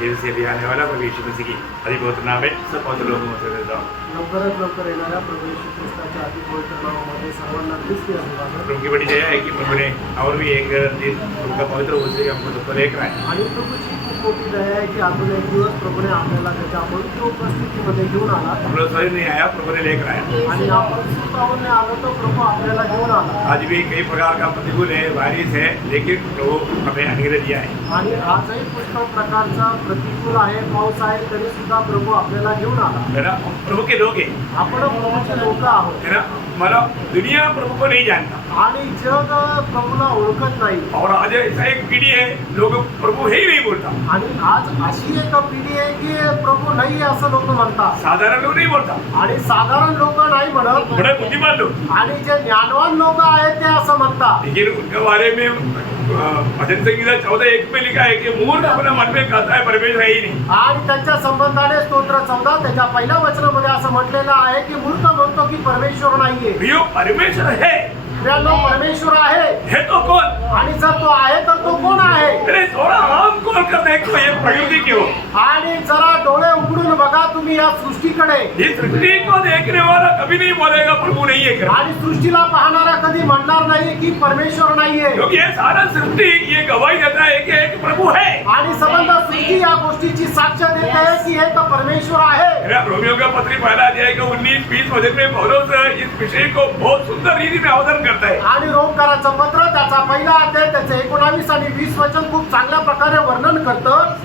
देव से भी आने वाला प्रभु यीशु मसीह की अधिक बहुत नाम है सब बहुत लोगों से देता हूँ। लवकरात लवकर येणाऱ्या प्रभू येशू ख्रिस्ताच्या अति पवित्र नावामध्ये सर्वांना ख्रिस्ती अभिवादन। प्रभु की बड़ी दया है कि प्रभु ने और भी एक दिन प्रभु का पवित्र हो से हमको सबको लेकर आए आणि प्रभूची खूप मोठी दया आहे की अजून एक दिवस प्रभूने आपल्याला त्याच्या पवित्र उपस्थितीमध्ये घेऊन आला हम लोग स्वयं नहीं आया, प्रभु ने लेकर आया। आणि आपण स्वतःहून आलो तो प्रभू आपल्याला घेऊन आला। आज भी कई प्रकार का प्रतिकूल है, बारिश है, लेकिन प्रभु हमें अनुग्रह दिया है। आणि आजही पुष्कळ प्रकारचा प्रतिकूल आहे, पाऊस आहे, तरी सुद्धा प्रभू आपल्याला घेऊन आला। है ना, प्रभु के लोग हैं, आपण प्रभूचे लोक आहोत है ना। मतलब दुनिया प्रभु को नहीं जानता आणि जग प्रभूला ओळखत नाही। और आज ऐसा एक पीढ़ी है, लोग प्रभु है ही नहीं बोलता। आणि आज अशी एक पिढी आहे की प्रभू नाही असं लोक म्हणतात साधारण लोग नहीं बोलता, आणि साधारण लोक नाही म्हणत बड़े बुद्धिमान लोग। आणि जे ज्ञानवान लोक आहेत ते असं म्हणतात। लेकिन उनके बारे में भजन संगीता 14:1 में लिखा है कि मूर्ख अपने मन में कहता है परमेश्वर है ही नहीं। आणि त्यांच्या संबंधाने स्तोत्र 14 त्याच्या पहिल्या वचनामध्ये असं म्हटलेलं आहे की मूर्ख म्हणतो की परमेश्वर नाहीये। प्रियो, परमेश्वर है परमेश्वर आहे तो कौन? आणि जर तो आहे तर तो कोण आहे? अरे थोड़ा आम खोल कर देखो, ये प्रकृति की हो। आणि जरा डोळे उघडून बघा तुम्ही या सृष्टीकडे। ये सृष्टि को देखने वाला कभी नहीं बोलेगा प्रभु नहीं है कर। आणि सृष्टीला पाहणारा कधी म्हणणार नाही की परमेश्वर नाहीये, क्योंकि ये सारा सृष्टि ये गवाही देता है कि एक प्रभु है। आणि संबंध सृष्टी या गोष्टीची साक्ष देते आहे की हे तर परमेश्वर आहे। रोमियो का पत्री पहला अध्याय का 19-20 वचन में पौलुस इस विषय को बहुत सुंदर रीति में अवतरण करता है। आणि रोमकाराचं पत्र त्याचा पहिला अध्याय त्याचे 19 आणि 20 वचन खूप चांगल्या प्रकारे वर्णन करतं।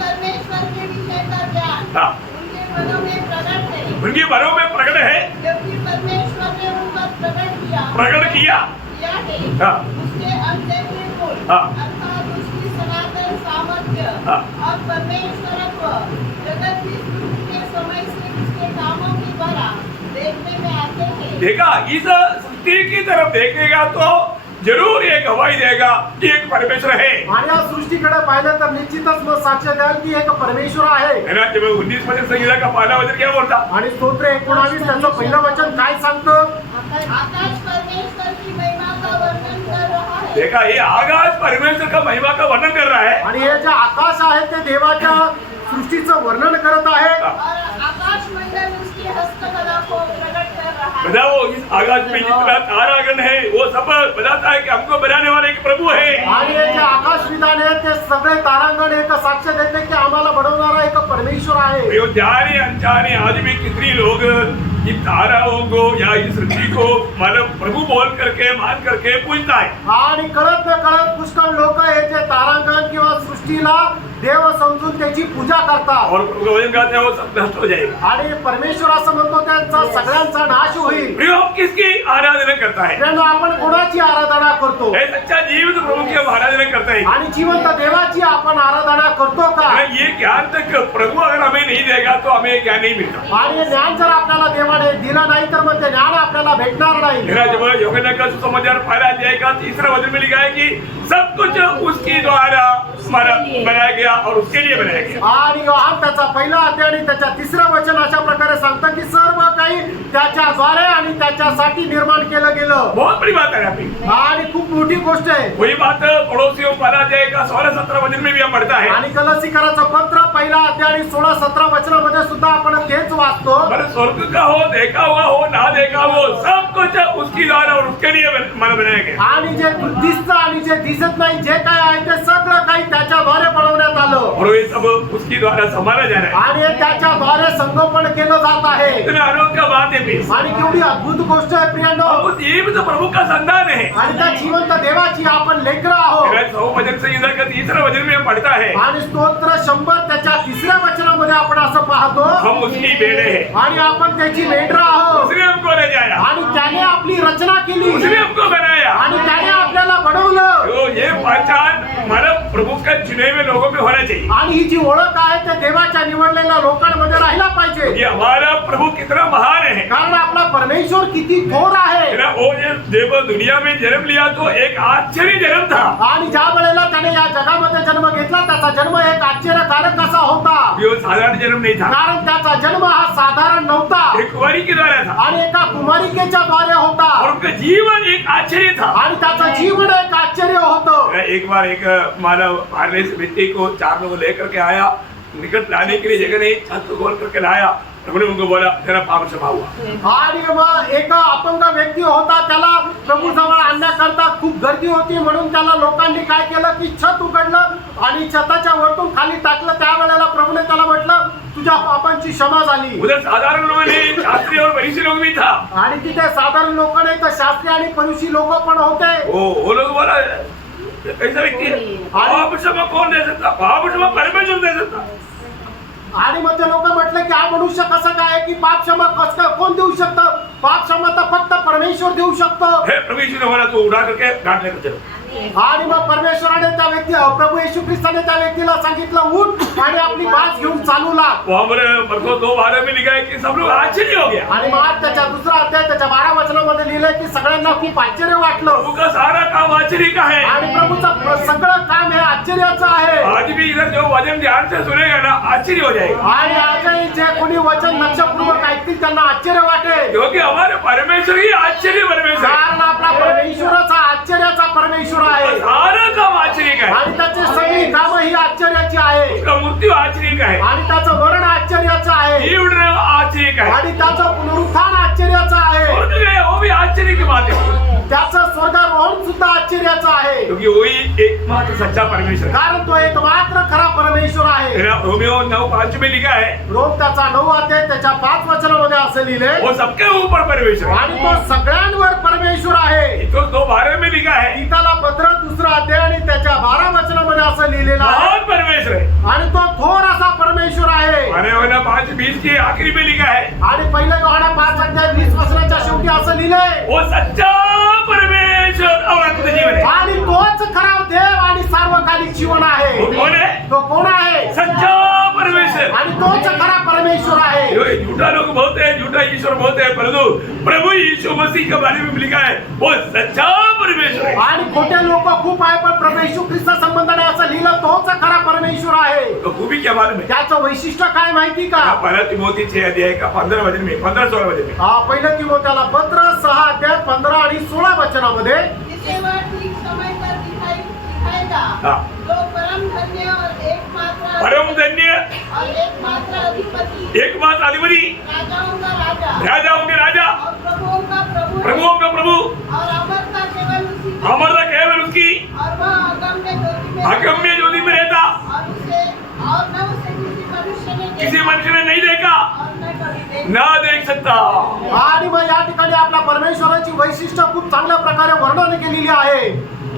परमेश्वर के विषय का ज्ञान हाँ, उनके मनों में प्रकट है, उनकी मनों में प्रकट है, क्योंकि परमेश्वर ने उन पर प्रकट किया है। है हाँ, उसके अनदेखने गुण हाँ। अर्थात उसकी सनातन सामर्थ्य हाँ। और परमेश्वरत्व जगत की सृष्टि के समय से उसके कामों के द्वारा देखने में आते हैं। देखा, इस सृष्टि की तरफ देखेगा तो जरूर ये गवाही देगा कि एक परमेश्वर है। आणि या सृष्टीकडे पाहिलं तर निश्चितच मग साक्ष द्याल की एक परमेश्वर आहे। है ना, जब 19 वचन संगीता का पहला वचन क्या बोलता? आणि स्तोत्र 19 त्याचं पहिलं वचन काय सांगतं? आकाश परमेश्वर की महिमा का वर्णन कर रहा है। देखा, ये आकाश परमेश्वर का महिमा का वर्णन कर रहा है। आणि हे जे आकाश आहे ते देवाच्या सृष्टीचं वर्णन करत आहे। और आकाश मंडल उसकी हस्तकला को प्रकट कर रहा है। बताओ, इस आकाश में जितना तारागण है वो सब बताता है कि हमको बनाने वाला एक प्रभु है। आणि हे जे आकाश विधान आहे ते सगळे तारांगण एक साक्ष देते की आम्हाला बनवणारा एक परमेश्वर आहे। यो जाने अनजाने आज भी कितनी लोग इन ताराओं को या इस सृष्टि को मतलब प्रभु बोल करके मान करके पूजता है। आणि कळत न कळत पुष्कळ लोक हे जे तारांगण किंवा सृष्टीला देव समजून त्याची पूजा करतात और प्रभु का वचन कहते हैं वो सब नष्ट हो जाएगा। आणि परमेश्वर असं म्हणतो त्यांचा सगळ्यांचा नाश होईल। प्रियो, हम किसकी आराधना करता है? त्यानं आपण कोणाची आराधना करतो? ये सच्चा जीवित प्रभु की हम आराधना करते हैं। आणि जिवंत देवाची आपण आराधना करतो का? ये ज्ञान तक प्रभु अगर हमें नहीं देगा तो हमें ज्ञान नहीं मिलता। आणि ज्ञान जर आपल्याला देवाने दिलं नाही तर मग ते ज्ञान आपल्याला भेटणार नाही। मेरा जब यूहन्ना का सुसमाचार पहला अध्याय का 3रा वचन में लिखा है कि सब कुछ उसके द्वारा बनाया गया और उसके लिए बनाया गया। आणि योहान त्याचा पहिला अध्याय आणि त्याच्या 3रं वचन अशा प्रकारे सांगतं की सर्व काही त्याच्याद्वारे आणि त्याच्यासाठी निर्माण केलं गेलं। बहुत बड़ी बात है आपकी। आणि खूप मोठी गोष्ट आहे। वही बात पड़ोसियों पहला अध्याय का 16-17 वचन में भी हम पढ़ता है। आणि कलसीकराचं पत्र पहिला अध्याय आणि 16-17 वचनामध्ये सुद्धा आपण तेच वाचतो। पर स्वर्ग का हो, देखा हुआ हो, ना देखा हो, सब कुछ उसकी द्वारा और उसके लिए बनाया गया। आणि जे दिसतं आणि जे दिसत नाही जे काय आहे ते सगळं काही त्याच्याद्वारे बनवण्यात आलं। और ये सब उसकी द्वारा संभाला जा रहा है। आणि त्याच्याद्वारे संगोपन केलं जात आहे। इतना अनोखा बात है प्लीज। आणि केवढी अद्भुत गोष्ट आहे प्रियांनो। उस जीवित प्रभु का संतान है। आणि त्या जिवंत देवाची आपण लेकरं आहोत। मेरा 100 भजन संगीता का 3रा वचन में हम पढ़ता है, आणि स्तोत्र 100 त्याच्या 3ऱ्या वचनामध्ये आपण असं पाहतो हम उसकी बेड़े हैं, आणि आपण त्याची मेंढरं आहोत। उसने हमको ले जाया, आणि त्याने आपली रचना केली उसने हमको बनाया। आणि त्याने आपल्याला बनवलं। तो ये पहचान मानव प्रभु का चुने हुए लोगों में होना चाहिए। आणि ही जी ओळख आहे ते देवाच्या निवडलेल्या लोकांमध्ये राहिला पाहिजे। ये हमारा प्रभु कितना महान है। कारण आपला परमेश्वर किती थोर आहे। ना वो ये देव दुनिया में जन्म लिया तो एक आश्चर्य जन्म था। आणि ज्या वेळेला त्याने या जगामध्ये जन्म घेतला त्याचा जन्म एक आश्चर्यकारक असा होता। ये साधारण जन्म नहीं था, कारण त्याचा जन्म हा साधारण नव्हता एक कुंवारी के द्वारा था आणि एका कुमारिकेच्या द्वारे होता। और उनका जीवन एक आश्चर्य था। आणि त्याचं जीवन एक आश्चर्य होतं। एक बार एक मानव पारने से मिट्टी को 4 लोग लेकर के आया निकट लाने के लिए जगह नहीं, छत को खोल करके लाया। प्रभु ने उनको बोला तेरा पाप क्षमा हुआ। आणि मग एक अपंग व्यक्ती होता, त्याला प्रभू जवळ आणण्याकरता खूप गर्दी होती, म्हणून त्याला लोकांनी काय केलं की छत उघडलं आणि छताच्या वरतून खाली टाकलं। त्यावेळेला प्रभूने त्याला म्हटलं तुझ्या पापांची क्षमा झाली। उधर साधारण लोग नहीं, शास्त्री और फरीसी लोग भी था। आणि तिथे साधारण लोक नाही तर शास्त्री आणि फरीसी लोक पण होते। वो लोग बोला कैसा व्यक्ति है, पाप क्षमा कौन दे सकता? पाप क्षमा परमेश्वर दे सकता। आणि मग ते लोक म्हटले की हा मनुष्य कसं काय की पाप क्षमा कसं कोण देऊ शकतं? पाप क्षमा तर फक्त परमेश्वर देऊ शकतो। हे प्रभु यीशु ने बोला तू उठा करके गांठ लेकर चलो। आणि मग परमेश्वराने त्या व्यक्ती प्रभू येशू ख्रिस्ताने त्या व्यक्तीला सांगितलं उठ आणि आपली बाज घेऊन चालू लाग। वहां पर मरको 2:12 में लिखा है कि सब लोग आश्चर्य हो गया। आणि मग त्याच्या दुसरा अध्याय त्याच्या 12 वचनामध्ये लिहिलंय की सगळ्यांना खूप आश्चर्य वाटलं। प्रभु का सारा काम आश्चर्य का है। आणि प्रभूचं सगळं काम हे आश्चर्याचं आहे। आज भी इधर जो वचन ध्यान से सुनेगा ना आश्चर्य हो जाएगा। आणि आजही जे कोणी वचन लक्षपूर्वक ऐकतील त्यांना आश्चर्य वाटेल, क्योंकि हमारे परमेश्वर ही आश्चर्य परमेश्वर है। कारण आपला परमेश्वरच हा आश्चर्याचा परमेश्वर आहे। सारा काम आश्चर्य का है। आणि त्याची सगळी कामं ही आश्चर्याची आहे। उसका मृत्यु आश्चर्य का है, आणि त्याचं मरण आश्चर्याचं आहे। जीवन आश्चर्य का है, आणि त्याचं पुनरुत्थान आश्चर्याचं आहे। और जो है वो भी आश्चर्य की बात है। त्याचं स्वर्गारोहण सुद्धा आश्चर्याचं आहे, क्योंकि वही एकमात्र सच्चा परमेश्वर है। कारण तो एकमात्र खरा परमेश्वर आहे। रोमियो 9:5 में लिखा है रोम त्याचा 9 अध्याय त्याच्या 5 वचनामध्ये असे लिहिले वो सबके ऊपर परमेश्वर है। आणि तो सगळ्यांवर परमेश्वर आहे। तो 2:12 में लिखा है गीताला पत्र 2 अध्याय आणि त्याच्या 12 वचनामध्ये असं लिहिलेलं आहे महान परमेश्वर है। आणि तो थोर असा परमेश्वर आहे। आणि योहाना 5:20 के आखिरी में लिखा है आणि पहिल्या योहाना 5 अध्याय 20 वचनाच्या शेवटी असं लिहिलंय वो सच्चा परमेश्वर और अनंत जीवन है। आणि तोच खरा देव आणि सार्वकालिक जीवन आहे। वो कौन है? तो कोण आहे? सच्चा परमेश्वर। आणि तोच खरा परमेश्वर आहे। ये झूठा लोग बोलते हैं, झूठा ईश्वर बोलते हैं, परंतु प्रभु यीशु मसीह के बारे में लिखा है वो सच्चा परमेश्वर है। आणि खोटे लोक खूप आहे, पण प्रभू येशू ख्रिस्ता संबंधाने असं लिहिलं तोच खरा परमेश्वर आहे। तो खूबी क्या मालूम है? त्याचं वैशिष्ट्य काय माहिती का? पहला तिमोथी 6 अध्याय का 15 वचन में 15-16 वचन में हा पहिलं तिमोथेला पत्र 6 अध्याय 15 आणि 16 वचनामध्ये जिसे वह ठीक समय पर दिखाएगा, हाँ। जो परम धन्य और एकमात्र परम धन्य और एकमात्र अधिपति, एकमात्र अधिपति, राजाओं का राजा राजाओं के राजा, और प्रभुओं का प्रभु है, प्रभुओं का प्रभु, और अमरता केवल उसी की, अमरता केवल उसकी, और वह अगम्य ज्योति में अगम्य ज्योति में रहता, और न उसे किसी मनुष्य ने किसी देखा, मनुष्य ने नहीं देखा, और न कभी देखा। ना देख सकता। आणि मग या ठिकाणी आपल्या परमेश्वराची वैशिष्ट्य खूप चांगल्या प्रकारे वर्णन केलेली आहे।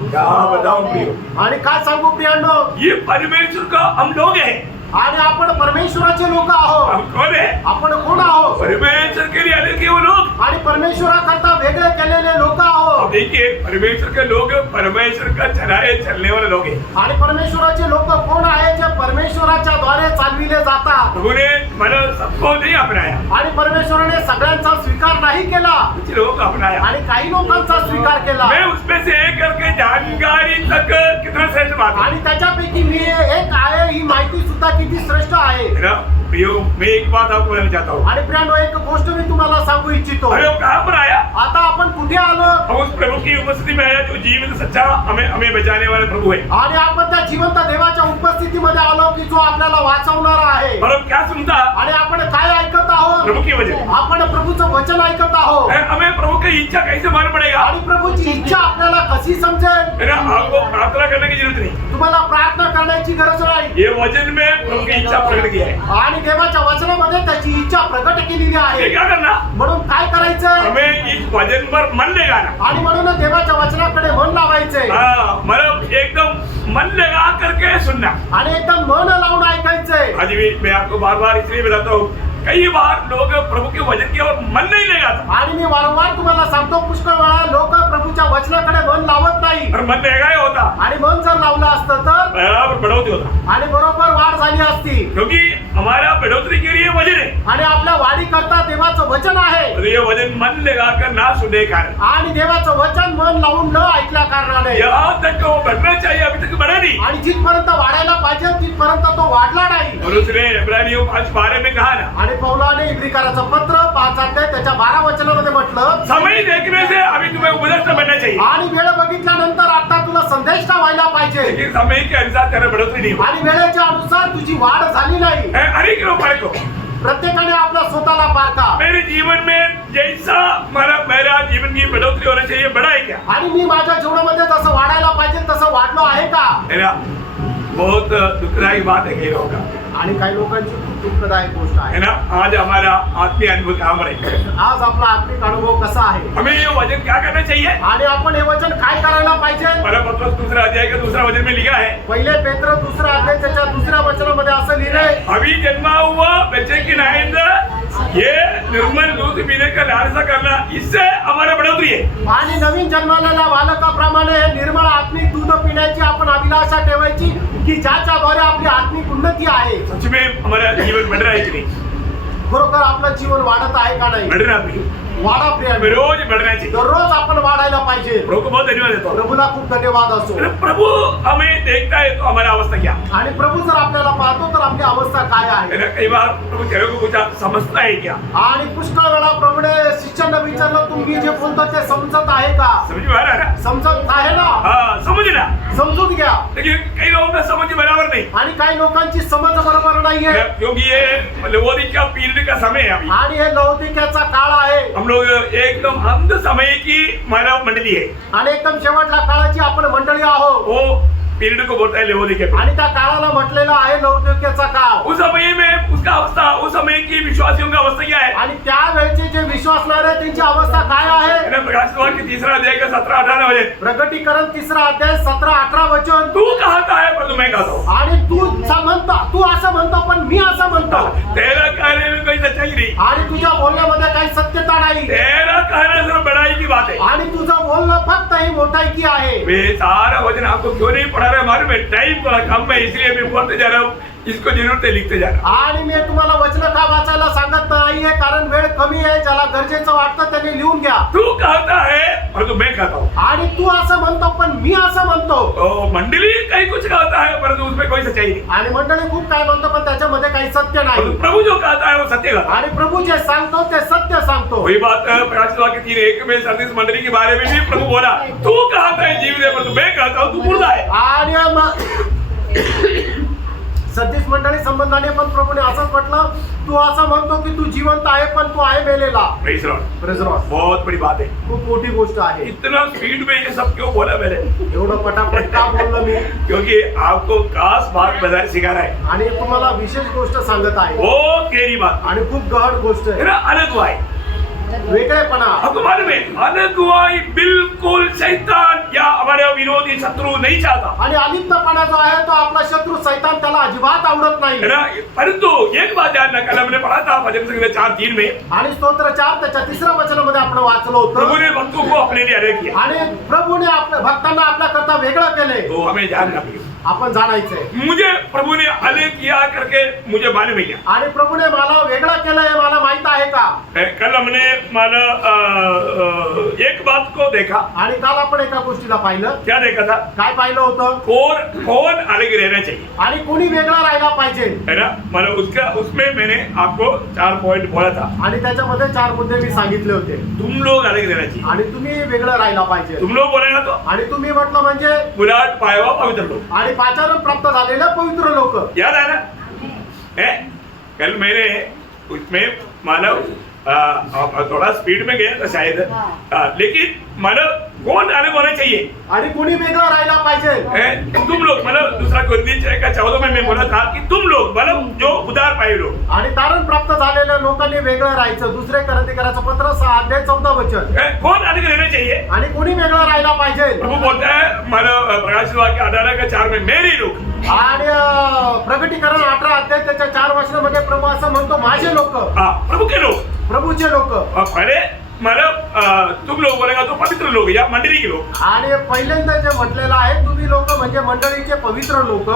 क्या बताऊं प्रियो, आणि काय सांगू प्रियांनो, ये परमेश्वर का हम लोग हैं। आणि आपण परमेश्वराचे लोक आहोत। हम कौन है? आपण कोण आहोत? परमेश्वर के लिए अलग है वो लोग। आणि परमेश्वराकरता वेगळे केलेले लोक अब आहोत। देखिए परमेश्वर के लोग परमेश्वर का चलाए चलने वाले लोग हैं। आणि परमेश्वराचे लोक कोण आहे? जे परमेश्वराच्या द्वारे चालविले जातात। प्रभु ने मतलब सबको नहीं अपनाया, आणि परमेश्वराने सगळ्यांचा स्वीकार नाही केला कुछ लोगों को अपनाया। आणि काही लोकांचा स्वीकार केला। मैं उसमें से एक करके जानकारी तक कितना श्रेष्ठ बात है आणि त्याच्यापैकी मी एक आहे, ही माहिती सुद्धा किती श्रेष्ठ आहे। ना प्रियो, मैं एक बात आपको बोलना चाहता हूँ। आणि प्रियांनो, एक गोष्ट मी तुम्हाला सांगू इच्छितो। अरे वो कहाँ पर आया? आता आपण कुठे आलो? हम उस प्रभु की उपस्थिति में आया जो जीवित सच्चा हमें बचाने वाले प्रभु है। आणि आपण त्या जिवंत देवाच्या उपस्थितीमध्ये आलो की जो आपल्याला वाचवणारा आहे। और हम क्या सुनता? आणि आपण काय ऐकत आहोत? प्रभु की वजह। आपण प्रभूचं वचन ऐकत आहोत। हमें प्रभु की इच्छा कैसे मालूम पड़ेगा? आणि प्रभूची इच्छा आपल्याला कशी समजेल? है ना, आपको प्रार्थना करने की जरूरत नहीं। तुम्हाला प्रार्थना करण्याची गरज नाही। ये वचन में प्रभु की इच्छा प्रकट किया है। आणि देवाच्या वचनामध्ये त्याची इच्छा प्रकट केलेली ये आहे। क्या करना? म्हणून काय करायचं? हमें इस वचन पर मन लगाना। आणि म्हणून देवाच्या वचनाकडे मन लावायचे हाँ, मतलब एकदम मन लगा करके सुनना। आणि एकदम मन लावून ऐकायचे। आज भी मैं आपको बार बार इसलिए बताता हूँ, कई बार लोग प्रभु के वचन की ओर मन नहीं लगाता आणि मी वारंवार तुम्हाला सांगतो, पुष्कळ वेळा लोक प्रभूच्या वचनाकडे मन लावत नाही। और मन लगाया होता आणि मन जर लावलं असतं तर बराबर बढ़ोतरी होता। आणि बरोबर वाढ झाली असती। क्योंकि हमारा बढ़ोतरी के लिए वचन है आणि आपल्या वाढी करता देवाचं वचन आहे। और ये वचन मन लगाकर ना सुनने के कारण आणि देवाचं वचन मन लावून न ऐकल्या कारणाने यहाँ तक वो बढ़ना चाहिए, अभी तक बढ़ा नहीं। आणि जिथपर्यंत वाढायला पाहिजे तिथपर्यंत तो वाढला नाही। और और उसने इब्रानियों 5:12 में कहा ना, आणि पौलाने इब्रिकाराचं पत्र 5 अध्याय त्याच्या 12 वचनामध्ये म्हटलं, समय देखने से अभी तुम्हें उपदेष्टा बनना चाहिए, आणि वेळ बघितल्यानंतर आता तुला संदेष्टा व्हायला पाहिजे, लेकिन समय के अनुसार तेरा बढ़ोतरी नहीं हो। आणि वेळेच्या अनुसार तुझी वाढ झाली नाही. अनेक लोग बाळको, प्रत्येकाने आपला स्वतःला पारखा. मेरे जीवन में जैसा मेरा जीवन की बढ़ोतरी होना चाहिए, बढ़ा है क्या? आणि मी माझ्या जीवनामध्ये जसं वाढायला पाहिजे तसं वाढलो आहे का? मेरा बहुत दुखदायक बात है कई लोगों का, आणि काही लोकांची खूप दुःखदायक गोष्ट है आहे. ना। आज हमारा आत्मीय अनुभव कहाँ पर है? आज आपला आत्मिक अनुभव कसा आहे, हमें ये वचन क्या करना चाहिए? आणि आपण हे वचन काय करायला पाहिजे? पहला पत्रस 2 अध्याय का 2 वचन में लिखा है, पहिले पेत्र 2 अध्याय त्याच्या 2 वचनामध्ये असं लिहिलंय, अभी जन्मा हुआ बच्चे की नाइंद ये निर्मल दूध पीने का लालसा करना, इससे हमारा बढ़ोतरी है। आणि नवीन जन्मलेल्या बालकाप्रमाणे हे निर्मळ आत्मिक दूध पिण्याची आपण अभिलाषा ठेवायची, की ज्याच्याद्वारे आपली आत्मिक उन्नती आहे. सच में हमारा जीवन बढ़ रहा है कि नहीं? खरोखर आपलं जीवन वाढत आहे का नाही? बढ़ रहा है, वाढा हमें प्रिय. रोज बढ़ना चाहिए। दररोज आपण वाढायला पाहिजे. प्रभु को बहुत धन्यवाद देता हूँ। प्रभूला खूप धन्यवाद असो. प्रभु हमें देखता है तो हमारा अवस्था क्या है? आणि प्रभू जर आपल्याला पाहतो तर आपली अवस्था काय आहे. मैंने कई बार प्रभु चेहरे को पूछा, समझता है क्या? आणि पुष्कळ वेळा प्रभूने शिष्यांना विचारलं, तुम्ही जे बोलतो ते समजत आहे का? समझ में आ रहा है ना? समजत आहे ना? हाँ, समझना। समजून घ्या. लेकिन कई लोगों का समझ बराबर नहीं, आणि काही लोकांची समज बरोबर नाहीये. क्योंकि ये लवोदिकिया पीरियड का समय है अभी। आणि हे लौकिकाचा काळ आहे. हम लोग एकदम अंत समय की मानव मंडली है, आणि एकदम शेवटला काळाची आपण मंडळी आहोत. वो पीरियड को बोलता है लवोदिकिया। आणि त्या काळाला म्हटलेलं आहे लौकिकाचा काळ. उस समय में उसका अवस्था, उस समय की विश्वासियों का अवस्था क्या है? आणि त्यावेळचे जे विश्वासणारे त्यांची अवस्था काय आहे? मैंने प्रकाशित वाक्य 3 अध्याय का 17-18 वचन, प्रगटीकरण 3 अध्याय 17-18 वचन. तू कहता है पर मैं कहता हूँ, आणि तू असं म्हणतो पण मी असं म्हणतो. तेरा कहने में कोई सच्चाई नहीं, आणि तुझ्या बोलण्यामध्ये काही सत्यता नाही. तेरा कहना सिर्फ बड़ाई की बात है। आणि तुझं बोलणं फक्त ही मोठाई आहे. वे सारा वचन आपको क्यों नहीं पढ़ा रहे? मालूम है टाइम थोड़ा कम है, इसलिए मैं बोलते जा रहा हूँ, इसको जरूरत है लिखते जा रहा हूँ। आणि मी तुम्हाला वचन का वाचायला सांगत नाहीये, कारण वेळ कमी आहे. ज्याला गरजेचं वाटतं त्याने लिहून घ्या. तू कहता है परंतु मैं कहता हूँ, आणि तू असं म्हणतो पण मी असं म्हणतो. तो मंडली कहीं कुछ कहता है परंतु उसमें कोई सच्चाई नहीं, आणि मंडळी खूप काय म्हणतो पण त्याच्यामध्ये काही सत्य नाही. परंतु प्रभु जो कहता है वो सत्य कहता है। आणि प्रभू जे सांगतो ते सत्य सांगतो. वही बात प्रकाशित वाक्य 3:1 में सदृश मंडली के बारे में भी प्रभु बोला, तू कहता है जीवित है परंतु मैं कहता हूँ तू मुर्दा है। आणि सतीश मंडळी संबंधाने पण प्रभूने असंच म्हटलं, तू असं म्हणतो की तू जिवंत आहे पण तू आहे मेलेला. Praise the Lord। Praise the Lord. बहुत बड़ी बात है। खूप मोठी गोष्ट आहे. इतना स्पीड में ये सब क्यों बोला मैंने? एवढं पटापट का बोललो मी? क्योंकि आपको खास बात बताने सिखा रहा है, आणि तुम्हाला विशेष गोष्ट सांगत आहे. बहुत गहरी बात आणि खूप गहन गोष्ट आहे. मेरा अनगुवाई, वेगळेपणा. आपको मालूम है अनगुवाई बिल्कुल शैतान या हमारे विरोधी शत्रु नहीं चाहता आणि अलिप्तपणा जो आहे तो आपला शत्रू शैतान त्याला अजिबात आवडत नाही. है ना। परंतु एक बात ध्यान रखना, कल हमने पढ़ा था भजन संहिता 4:3 में, आणि स्तोत्र 4 त्याच्या 3 वचनामध्ये आपण वाचलो प्रभु होतं. ने भक्तों को अपने लिए अलग किया, आणि प्रभूने आपल्या भक्तांना आपल्या करता वेगळं केले. तो हमें ध्यान रखिए। आपण जाणायचंय. मुझे प्रभु ने अलग किया करके मुझे मालूम है क्या? आणि प्रभूने मला वेगळं केलं हे मला माहित आहे का? कल हमने माना एक बात को देखा, आणि काल आपण एका गोष्टीला पाहिलं. क्या देखा था? काय पाहिलं होतं? कौन अलग रहना चाहिए, आणि कोणी वेगळा राहायला पाहिजे. है ना। मतलब उसमें मैंने आपको 4 पॉइंट बोला था, आणि त्याच्यामध्ये 4 मुद्दे मी सांगितले होते. तुम लोग अलग रहना चाहिए। आणि तुम्ही वेगळं राहायला पाहिजे. तुम लोग बोले ना तो आणि तुम्ही म्हटलं म्हणजे बुलाट पायवा पवित्र लोग, आणि पाचारण प्राप्त झालेले पवित्र लोक. याद है ना? है? कल मैंने उसमें मानव थोड़ा स्पीड में गया था शायद, लेकिन मानव कौन अलग होना चाहिए आणि कोणी वेगळं राहायला पाहिजे. तुम लोग, मतलब दूसरा कोरिन्थियन 14 में मैं बोला था कि तुम लोग मतलब जो उदार पाए लोग, आणि तारण प्राप्त झालेल्या लोकांनी वेगळं राहायचं. दुसरे कोरिन्थियराचं पत्र 6 अध्याय 14 वचन. कौन अलग रहना चाहिए? आणि कोणी वेगळं राहायला पाहिजे. प्रभु बोलता है मानव प्रकाशित वाक्य 18:4 में मेरे लोग, आणि प्रगटीकरण 18 अध्याय त्याच्या 4 वचनामध्ये प्रभू असं म्हणतो, माझे लोक, प्रभु के लोग, प्रभूचे लोक. पहले मतलब तुम लोग बोलेगा तो पवित्र लोग या मंडली के लोग. आणि पहिल्यांदा जे म्हटलेलं आहे तुम्ही लोक म्हणजे मंडळीचे पवित्र लोक.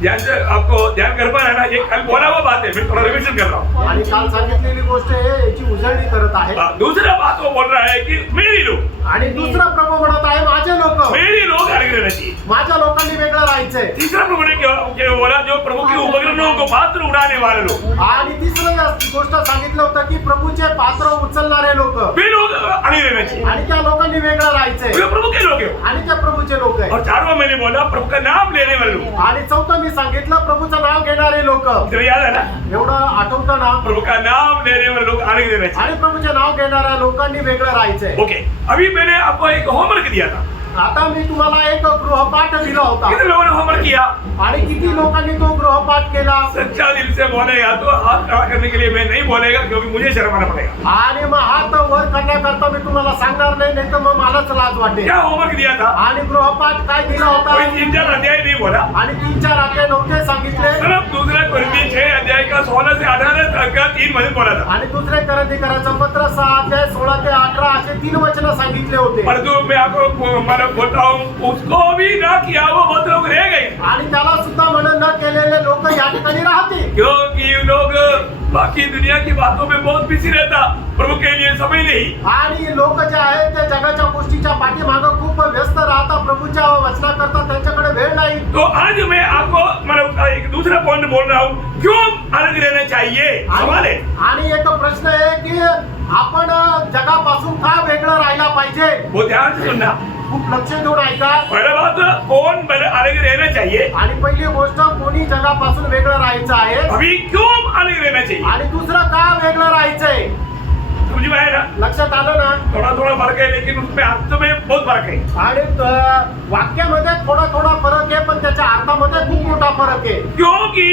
आपको ध्यान कर पा रहा है, ये कल बोला हुआ बात है, मैं थोड़ा रिविजन कर रहा हूँ. आणि काल सांगितलेली गोष्ट आहे याची उजळणी करत आहे. दूसरा बात वो बोल रहा है कि मेरी लोग, आणि दुसरा प्रभू म्हणत आहे माझे लोक, मेरी लोग अलग रहना चाहिए. माझ्या लोकांनी वेगळं राहायचंय. तीसरा प्रभु ने क्या बोला? जो प्रभु के उपकरणों को पात्र उड़ाने वाले लोग, आणि तिसरं गोष्ट सांगितलं होतं की प्रभूचे पात्र उचलणारे लोक वे लोग अलग रहना चाहिए। आणि त्या लोकांनी वेगळं राहायचंय वे प्रभु के लोग हैं। आणि त्या प्रभूचे लोक आहे और चारवां मैंने बोला प्रभु का नाम लेने वाले लोग। आणि चौथं मी सांगितलं प्रभूचं नाव घेणारे लोक इतना याद है ना? एवढं आठवतं ना प्रभु का नाम लेने वाले लोग अलग रहना चाहिए। आणि प्रभूचे नाव घेणाऱ्या लोकांनी वेगळं राहायचंय ओके, अभी मैंने आपको एक होमवर्क दिया था। आता मी तुम्हाला एक गृहपाठ दिला होता कितने लोगों ने होमवर्क किया? आणि किती लोकांनी तो गृहपाठ केला सच्चा दिल से बोलेगा तो हाथ खड़ा करने के लिए मैं नहीं बोलेगा, क्योंकि मुझे शर्माना पड़ेगा। आणि मग हात वर करण्याकरता मी तुम्हाला सांगणार नाही तर मग मलाच लाज वाटेल क्या होमवर्क दिया था? आणि गृहपाठ काय दिला होता कोई 3-4 अध्याय नहीं बोला, आणि 3-4 अध्याय नव्हते सांगितले सिर्फ दूसरा कोरिन्थियों 6 अध्याय का 16 से 18 तक का 3 वचन बोला था। आणि दुसरे करंथीकरांचं पत्र 6 अध्याय 16 ते 18 असे 3 वचन सांगितले होते पर जो मैं आपको मतलब बोलता हूँ, उसको भी ना किया वो बहुत लोग रह गए, आणि त्याला सुद्धा म्हणून न केलेले लोक या ठिकाणी राहतील क्योंकि लोग बाकी दुनिया की बातों में बहुत बिजी रहता, प्रभु के लिए समय नहीं। आणि लोक जे आहेत ते जगाच्या गोष्टीच्या पाठीमागं खूप व्यस्त राहतात प्रभूच्या वचनाकरता त्यांच्याकडे वेळ नाही तो आज मैं आपको मतलब एक दूसरा पॉइंट बोल रहा हूँ, क्यों अलग रहना चाहिए? सवाल है। आणि एक प्रश्न आहे की आपण जगापासून का वेगळं राहायला पाहिजे वो ध्यान से सुनना। खूप लक्ष देऊन ऐका पहला बात, कौन अलग रहना चाहिए? आणि पहिली गोष्ट कोणी जगापासून वेगळं राहायचं आहे अभी क्यों अलग रहना चाहिए? आणि दुसरं का वेगळं राहायचंय समझ में आया ना? लक्षात आलं ना थोड़ा थोड़ा फर्क है, लेकिन उसमें अर्थ में बहुत फर्क है। आणि वाक्यामध्ये थोडा थोडा फरक आहे पण त्याच्या अर्थामध्ये खूप मोठा फरक आहे क्योंकि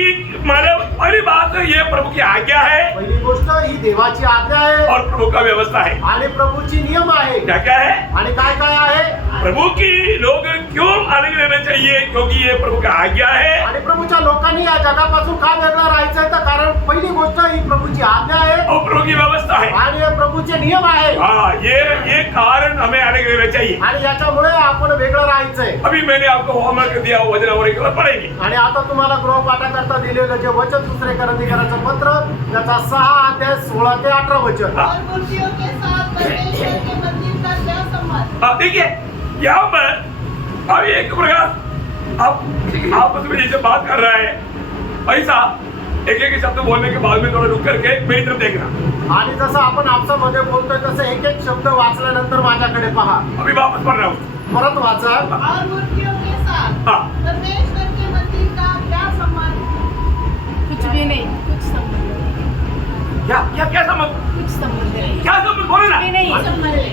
मतलब पहली बात ये प्रभु की आज्ञा है पहिली गोष्ट ही देवाची आज्ञा आहे और प्रभु का व्यवस्था है। आणि प्रभूची नियम आहे क्या क्या है? आणि काय काय आहे प्रभु की लोग क्यों अलग रहना चाहिए? क्योंकि ये प्रभु का आज्ञा है आणि प्रभूच्या लोकांनी या जगापासून का वेगळं राहायचंय तर कारण पहिली गोष्ट ही प्रभूची आज्ञा आहे और प्रभु की व्यवस्था है। आणि हे प्रभूचे नियम आहे हाँ, ये कारण हमें अलग रहना चाहिए। आणि याच्यामुळे आपण वेगळं राहायचंय अभी मैंने आपको होमवर्क दिया, वचनावली के बाद पढ़ेंगे। आणि आता तुम्हाला गृहपाठाकरता दिलेलं जे वचन दुसरे करंथीकरांचं पत्र त्याचा 6 अध्याय 16 ते 18 वचन और मूर्तियों के साथ परमेश्वर के मंदिर का क्या संबंध? देखिए यहाँ पर अब एक प्रकार आप आपस में जैसे बात कर रहा है, ऐसा एक एक शब्द बोलने के बाद में थोड़ा रुक करके मेरी तरफ देखना। आणि जसं आपण आपसामध्ये बोलतोय तसं एक एक शब्द वाचल्यानंतर माझ्याकडे पहा अभी वापस पढ़ रहा हूँ। परत वाचा और मूर्तियों के साथ हाँ। परमेश्वर के मंदिर का क्या संबंध? कुछ भी नहीं, कुछ संबंध नहीं, क्या क्या क्या समझ कुछ संबंध नहीं, क्या समझ बोले ना? भी नहीं,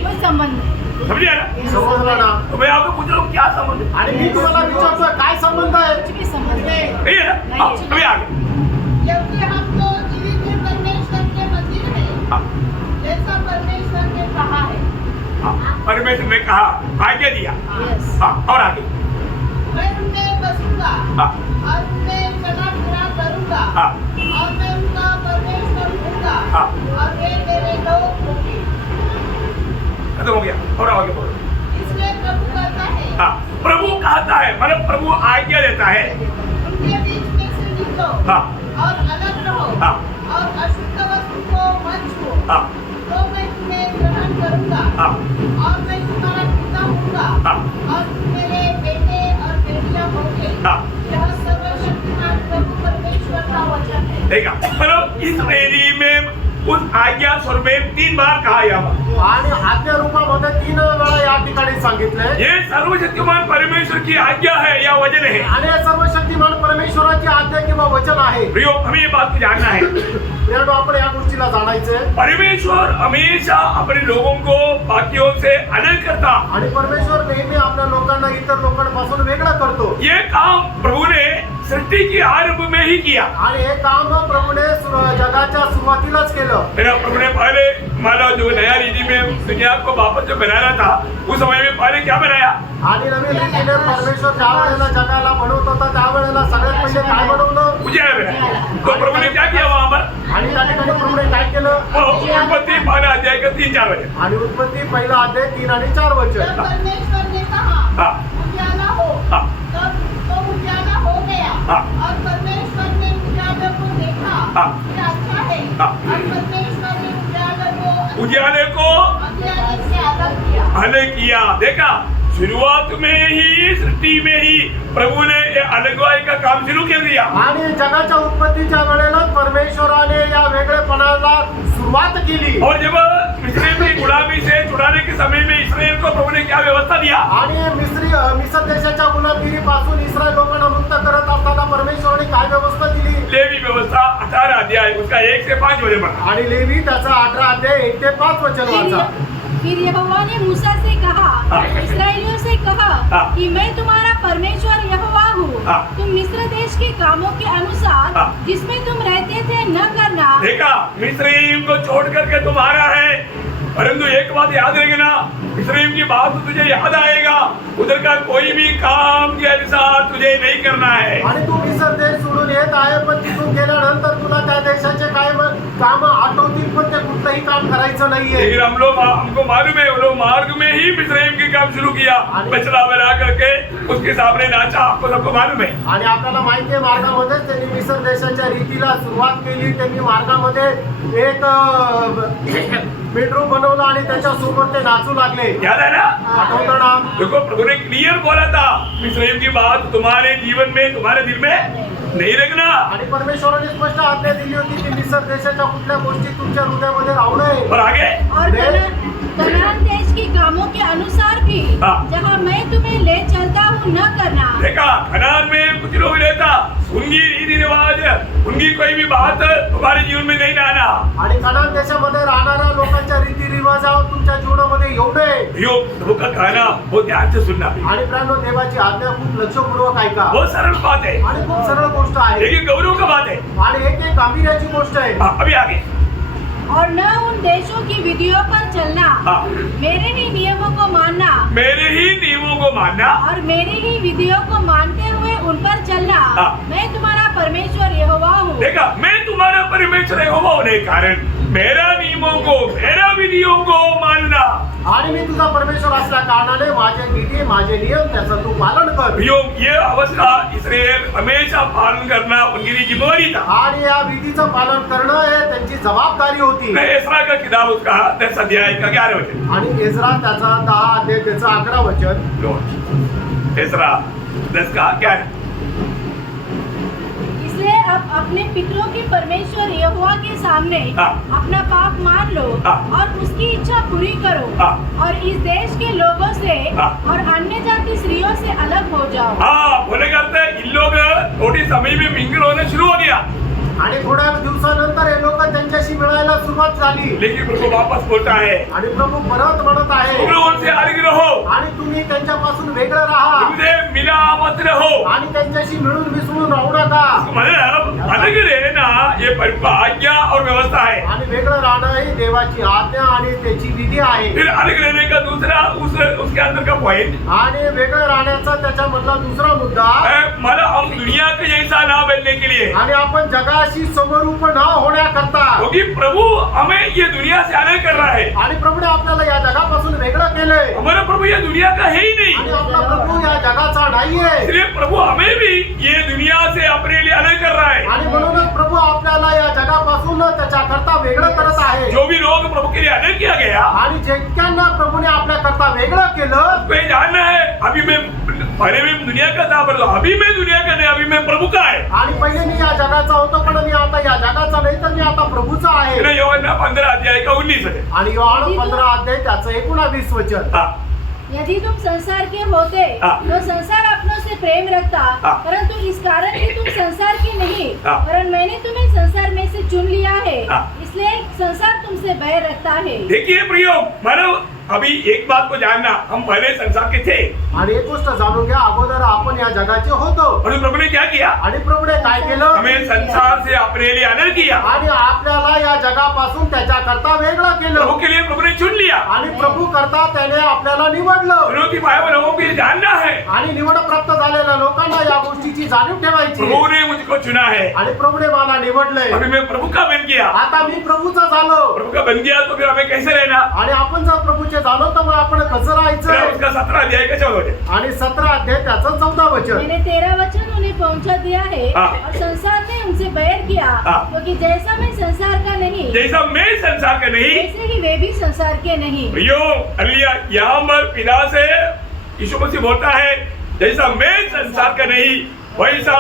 कुछ संबंध नहीं। समझिए ना? समजलं ना तो मैं आपको पूछ रहा हूँ क्या समझ आणि मी तुम्हाला विचारतोय काय संबंध आहे कुछ भी संबंध नहीं। नहीं है ना? हाँ, अभी आगे। क्योंकि हम तो जीवित परमेश्वर के मंदिर हैं, हाँ, जैसा परमेश्वर ने कहा है। हाँ, परमेश्वर ने कहा, आज्ञा दिया। Yes। हाँ, और आगे। मैं उनमें बसूंगा हाँ, और उनमें चला फिरा करूंगा हाँ, और मैं उनका परमेश्वर हूँगा हाँ। और वे मेरे लोग होंगे। खत्म हो गया। और आगे बोलो। इसलिए प्रभु कहता है, हाँ, प्रभु कहता है मतलब प्रभु आज्ञा देता है। उनके बीच में से निकलो हाँ, और अलग रहो हाँ, और अशुद्ध वस्तु को मत छुओ, हाँ, तो मैं तुम्हें ग्रहण करूंगा हाँ, और मैं तुम्हारा पिता हूँगा हाँ, और तुम मेरे बेटे और बेटियां होंगे। हाँ। यह सर्वशक्तिमान प्रभु परमेश्वर का वचन है। देखा मतलब इस मेरी में उस आज्ञा स्वर में 3 बार कहा यहाँ आणि आज्ञा रूपामध्ये 3 वेळा या ठिकाणी सांगितलंय ये सर्वशक्तिमान परमेश्वर की आज्ञा है या वचन है। आणि हे सर्वशक्तिमान परमेश्वराची आज्ञा किंवा वचन आहे प्रियो, हमें ये बात को जानना है। प्रियानो, आपण या गोष्टीला जाणायचंय परमेश्वर हमेशा अपने लोगों को बाकियों से अलग करता। आणि परमेश्वर नेहमी आपल्या लोकांना इतर लोकांपासून वेगळं करतो ये काम प्रभु ने सृष्टि की आरंभ में ही किया। आणि हे काम प्रभूने जगाच्या सुरुवातीलाच केलं मेरा प्रभु ने पहले मानो जो नया रीति में दुनिया को वापस जो बनाना था, उस समय में पहले क्या बनाया? आणि नवीन रीतीने परमेश्वर ज्या वेळेला जगाला बनवत होता त्यावेळेला सगळ्यात पहिले काय बनवलं उजाला बनाया। तो प्रभु ने क्या किया वहां पर? आणि त्या ठिकाणी प्रभूने काय केलं वो उत्पत्ति पहला अध्याय का 3-4 वचन। आणि उत्पत्ती पहिला अध्याय 3 आणि 4 जब वचन परमेश्वर ने कहा हाँ, उजाला हो, हाँ, तब तो उजाला हो गया। हाँ। और परमेश्वर ने उजाले को देखा हाँ। कि अच्छा है। हाँ। और परमेश्वर ने उजाले को उजाले को अंधेरे से अलग किया। अलग किया। देखा शुरुआत में ही सृष्टि में ही प्रभु ने ये अलगवाई का काम शुरू कर दिया आणि जगाच्या उत्पत्तीच्या वेळेला परमेश्वराने या वेगळेपणाला सुरुवात केली और जब मिस्र की गुलामी से छुड़ाने के समय में इसराइल को प्रभु ने क्या व्यवस्था दिया आणि मिस्र देशाच्या गुलामगिरीपासून इस्रायल लोकांना मुक्त करत असताना परमेश्वराने काय व्यवस्था दिली लेवी व्यवस्था 18 अध्याय उसका 1 से 5 वचन पढ़ा आणि लेवी त्याचा 18 अध्याय 1 ते 5 वचन वाचा. फिर यहोवा ने मूसा से कहा, इस्राएलियों से कहा कि मैं तुम्हारा परमेश्वर यहोवा हूँ. तुम मिस्र देश के कामों के अनुसार जिसमें तुम रहते थे न करना. देखा मिस्रईम को छोड़ करके तुम्हारा है, परंतु एक बात याद रखना, मिस्रईम की बात तो तुझे याद आएगा, उधर का कोई भी काम के अनुसार तुझे नहीं करना है. आणि तू मिस्र देश सोडून येत आहे, पण तिथून गेल्यानंतर तुला त्या देशाचे काय काम आठवतील, पण ते कुठलंही काम करायचं नाहीये. लेकिन हमको मालूम है, वो लोग मार्ग में ही मिस्रईम के काम शुरू किया, बचला बना करके उसके सामने नाचा, आपको सबको मालूम है. आणि आपल्याला माहिती आहे मार्गामध्ये त्यांनी मिस्र देशाच्या रीतीला सुरुवात केली. त्यांनी मार्गामध्ये एक बेडरूम बनवला आणि त्याच्या समोर ते नाचू लागले. याद है ना? आठवतं ना? देखो प्रभु ने क्लियर बोला था, मिस्रईम की बात तुम्हारे जीवन में तुम्हारे दिल में नहीं रखना. आणि परमेश्वराने स्पष्ट आज्ञा दिली होती की मिस्र देशाच्या कुठल्या गोष्टी तुमच्या हृदयामध्ये राहू नये. और आगे और कनान देश के कामों के अनुसार भी जहाँ मैं तुम्हें ले चलता हूँ न करना. देखा कनान में कुछ लोग रहता, उनकी रीति रिवाज, उनकी कोई भी बात तुम्हारे जीवन में नहीं लाना. आणि कनान देशामध्ये राहणाऱ्या लोकांच्या रीती रिवाजावर तुमच्या जीवनामध्ये येऊ नये. यो प्रभु का कहना बहुत ध्यान से सुनना. आणि प्राणो देवाची आज्ञा खूप लक्षपूर्वक ऐका. बहुत सरल बात है, आणि खूप सरळ गोष्ट आहे लेकिन गौरव का बात है. आणि एक एक गांभीर्याची गोष्ट आहे. अभी आगे और न उन देशों की विधियों पर चलना. मेरे ही नियमों को मानना. मेरे ही नियमों को मानना और मेरी ही विधियों को मानते हुए उन पर चलना. मैं तुम्हारा परमेश्वर यहोवा हूँ. देखा मैं तुम्हारा परमेश्वर यहोवा होने के कारण मेरा नियमों को, मेरा विधियों को मानना. आणि मी तुझा परमेश्वर असल्या कारणाने माझे विधी माझे नियम त्याचं तू पालन कर. ये अवस्था इसराइल हमेशा पालन करना उनकी जिम्मेवारी था. आणि या विधीचं पालन करणं हे त्यांची जबाबदारी होती. एसरा का किताब उसका 10 अध्याय का 11 वचन. आणि एजरा त्याचा 10 अध्याय त्याचं 11 वचन. एसरा 10 का 11. इसलिए अब अपने पितरों के परमेश्वर यहोवा के सामने अपना पाप मान लो और उसकी इच्छा पूरी करो और इस देश के लोगों से और अन्य जाति स्त्रियों से अलग हो जाओ. हाँ बोले करते इन लोग थोड़ी समय में मिंगल होने शुरू हो गया, आणि थोड्या दिवसानंतर हे लोक त्यांच्याशी मिळायला सुरुवात झाली. लेकिन प्रभु वापस बोलता है आणि प्रभु परत म्हणत आहे तुम लोग उनसे अलग रहो, आणि तुम्ही त्यांच्यापासून वेगळं राहा तुमसे मिला मत रहो. आणि त्यांच्याशी मिळून मिसळून राहू नका. मतलब अलग रहना ये आज्ञा और व्यवस्था है. आणि वेगळं राहणं ही देवाची आज्ञा आणि त्याची विधी आहे. फिर अलग रहने का दूसरा उसके अंदर का पॉइंट, आणि वेगळं राहण्याचा त्याच्यामधला दुसरा मुद्दा, मतलब हम दुनिया के जैसा ना बनने के लिए, आणि आपण जगाशी समरूप न होण्याकरता, क्योंकि प्रभु हमें ये दुनिया से अलग कर रहा है. आणि प्रभूने आपल्याला या जगापासून वेगळं केलंय. हमारा प्रभु ये दुनिया का है ही आणि नहीं, आपला प्रभू या जगाचा नाहीये. इसलिए प्रभु हमें भी ये दुनिया से अपने लिए अलग कर रहा है. आणि म्हणूनच प्रभू आपल्याला या जगापासून त्याच्याकरता वेगळं करत आहे. जो भी लोग प्रभु के लिए अलग किया गया, आणि जितक्यांना प्रभूने आपल्याकरता वेगळं केलं, तो ये जानना है अभी मैं पहले में दुनिया का था, पर अभी मैं दुनिया का नहीं, अभी मैं प्रभु का है. आणि पहिले मी या जगाचा होतो, पण मी आता या जगाचा नाही, तर मी आता प्रभूचा आहे. फिर यूहन्ना 15 अध्याय का 19 है. आणि योहान 15 अध्याय त्याचं 19 वचन. यदि तुम संसार के होते तो संसार अपनों से प्रेम रखता, परंतु इस कारण कि तुम संसार के नहीं, परंतु मैंने तुम्हें संसार में से चुन लिया है, इसलिए संसार तुमसे बैर रखता है. देखिए प्रियो, मानव अभी एक बात को जानना, हम पहले संसार के थे आणि एक गोष्ट जाणून घ्या, अगोदर आपण या जगाचे होतो. और प्रभु ने क्या किया, आणि प्रभूने काय केलं, हमें संसार से अपने लिए अलग किया. आणि आपल्याला या जगापासून त्याच्याकरता वेगळं केलं. प्रभु के लिए प्रभु ने चुन लिया. आणि प्रभू करता त्याने आपल्याला निवडलं. प्रभु की बाइबल लोगों को ये जानना है, आणि निवड प्राप्त झालेल्या लोकांना या गोष्टीची जाणीव ठेवायची. प्रभु ने मुझको चुना है, आणि प्रभूने मला निवडलंय. अभी मैं प्रभु का बन गया. आता मी प्रभूचा झालो. प्रभु का बन गया तो फिर हमें कैसे रहना. आणि आपण जर प्रभूचे झालो तर मग आपण कसं फिर राहायचं. उसका 17 अध्याय का 14 वचन. आणि 17 अध्याय त्याचं 14 वचन. मैंने तेरा वचन उन्हें पहुंचा दिया है और संसार ने उनसे बैर किया, क्योंकि जैसा मैं संसार का नहीं, जैसा मैं संसार का नहीं, वैसे ही वे भी संसार के नहीं. यो अलिया यहाँ पर पिता से यीशु मसीह बोलता है जैसा मैं संसार का नहीं वैसा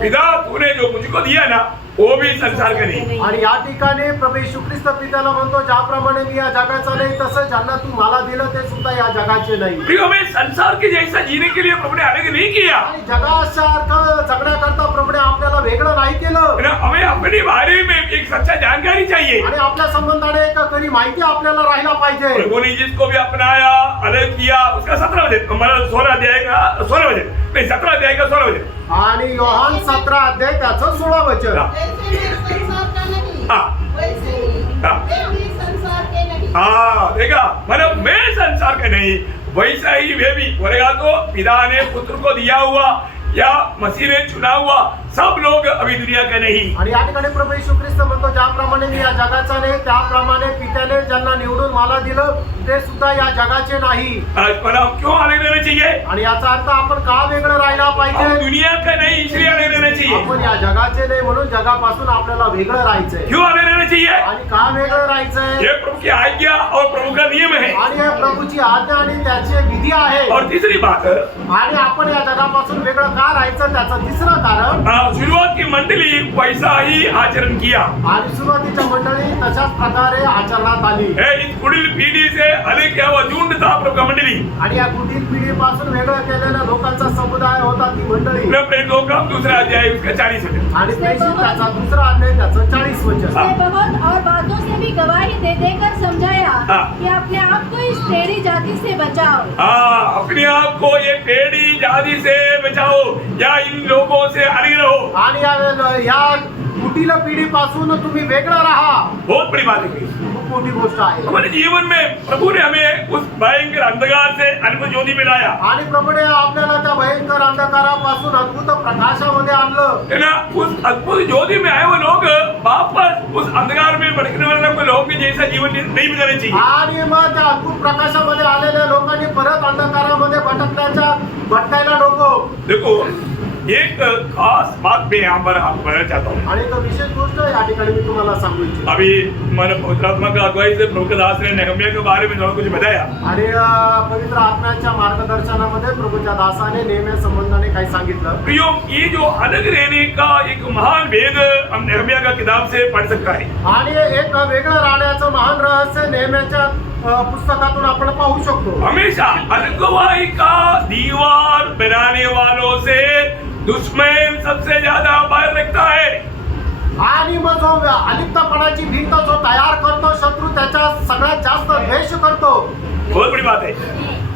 पिता तूने जो मुझको दिया ना वो भी संसार का नहीं. आणि या ठिकाणी प्रभू येशू ख्रिस्त पित्याला म्हणतो ज्याप्रमाणे मी या जगाचा नाही तसं ज्यांना तू मला दिलं ते सुद्धा या जगाचे नाही. प्रियो हमें संसार के जैसा जीने के लिए प्रभु ने अलग नहीं किया. आणि जगासारखं जगण्याकरता प्रभूने आपल्याला वेगळं नाही केलं. ना हमें अपने बारे में एक सच्चा जानकारी चाहिए. आणि आपल्या संबंधाने एक खरी माहिती आपल्याला राहायला पाहिजे. प्रभु ने जिसको भी अपनाया अलग किया उसका 17 वचन हमारा 16 अध्याय का 16 वचन नहीं 17 अध्याय का 16 वचन. आणि योहान 17 अध्याय त्याचं 16 वचन. जैसे मैं संसार का नहीं हाँ. वैसे ही हाँ. वे भी संसार के नहीं. हाँ देखा मतलब मैं संसार का नहीं वैसा ही वे भी बोलेगा तो पिता ने पुत्र को दिया हुआ या मसीह ने चुना हुआ सब लोग अभी दुनिया का नहीं. आणि या ठिकाणी प्रभू येशू ख्रिस्त म्हणतो ज्याप्रमाणे मी या जगाचा नाही त्याप्रमाणे पित्याने ज्यांना निवडून मला दिलं ते सुद्धा या जगाचे नाही. आज पर हम क्यों अलग रहना चाहिए. आणि याचा अर्थ आपण का वेगळं राहायला हम पाहिजे. दुनिया का नहीं इसलिए अलग रहना चाहिए. आपण या जगाचे नाही म्हणून जगापासून आपल्याला वेगळं राहायचंय. क्यों अलग रहना चाहिए. आणि का वेगळं राहायचंय. ये प्रभु की आज्ञा और प्रभु का नियम है. आणि हे प्रभूची आज्ञा आणि त्याचे विधी आहे. और तीसरी बात आणि आपण या जगापासून वेगळं का राहायचं त्याचं तिसरं कारण शुरुआत की मंडली वैसा ही आचरण किया. आणि सुरुवातीच्या मंडळी तशाच प्रकारे आचरणात आली. इस पुढील पिढी से अलग क्या हुआ झुंड था प्रभु का मंडली. आणि या कुटील पिढीपासून वेगळं केलेल्या लोकांचा समुदाय होता ती मंडळी. प्रेरितों का दूसरा अध्याय उसका 40 वचन. आणि प्रेषित त्याचा दुसरा अध्याय त्याचं 40 वचन. उसने बहुत और बातों से भी गवाही दे देकर समझाया कि अपने आप को इस टेढ़ी जाति से बचाओ. हाँ अपने आप को ये टेढ़ी जाति से बचाओ या इन लोगों से अलग रहो. आणि या कुटील पिढीपासून तुम्ही वेगळं राहा. बहुत बड़ी बात है. खूप मोठी गोष्ट आहे. हमारे जीवन में प्रभु ने हमें उस भयंकर अंधकार से अद्भुत ज्योति में लाया. आणि प्रभूने आपल्याला त्या भयंकर अंधकारापासून अद्भुत प्रकाशामध्ये आणलं. है ना उस अद्भुत ज्योति में आए हुए लोग वापस उस अंधकार में भटकने वाले लोग के जैसा जीवन नहीं बिताना चाहिए. आणि मग त्या अद्भुत प्रकाशामध्ये आलेल्या लोकांनी परत अंधकारामध्ये भटकायला नको. देखो एक खास बात मैं यहाँ पर आपको बताना चाहता हूँ. आणि एक विशेष गोष्ट या ठिकाणी मी तुम्हाला सांगू इच्छितो. अभी मन पवित्रात्मा का अगुवाई से प्रभु के दास ने नेहमिया के बारे में थोड़ा कुछ बताया. आणि पवित्र आत्म्याच्या मार्गदर्शनामध्ये प्रभूच्या दासाने नेहमी संबंधाने काही सांगितलं. प्रियो ये जो अलग रहने का एक महान भेद हम नेहमिया का किताब से पढ़ सकता है. आणि एक वेगळं राहण्याचं महान रहस्य नेहमीच्या पुस्तकातून आपण पाहू शकतो. हमेशा अगुवाई का दीवार बनाने वालों से दुश्मन सबसे ज्यादा भय रखता है. आणि मग जो अलिप्तपणाची भिंत जो तयार करतो शत्रू त्याचा सगळ्यात जास्त द्वेष करतो. बहुत बड़ी बात है.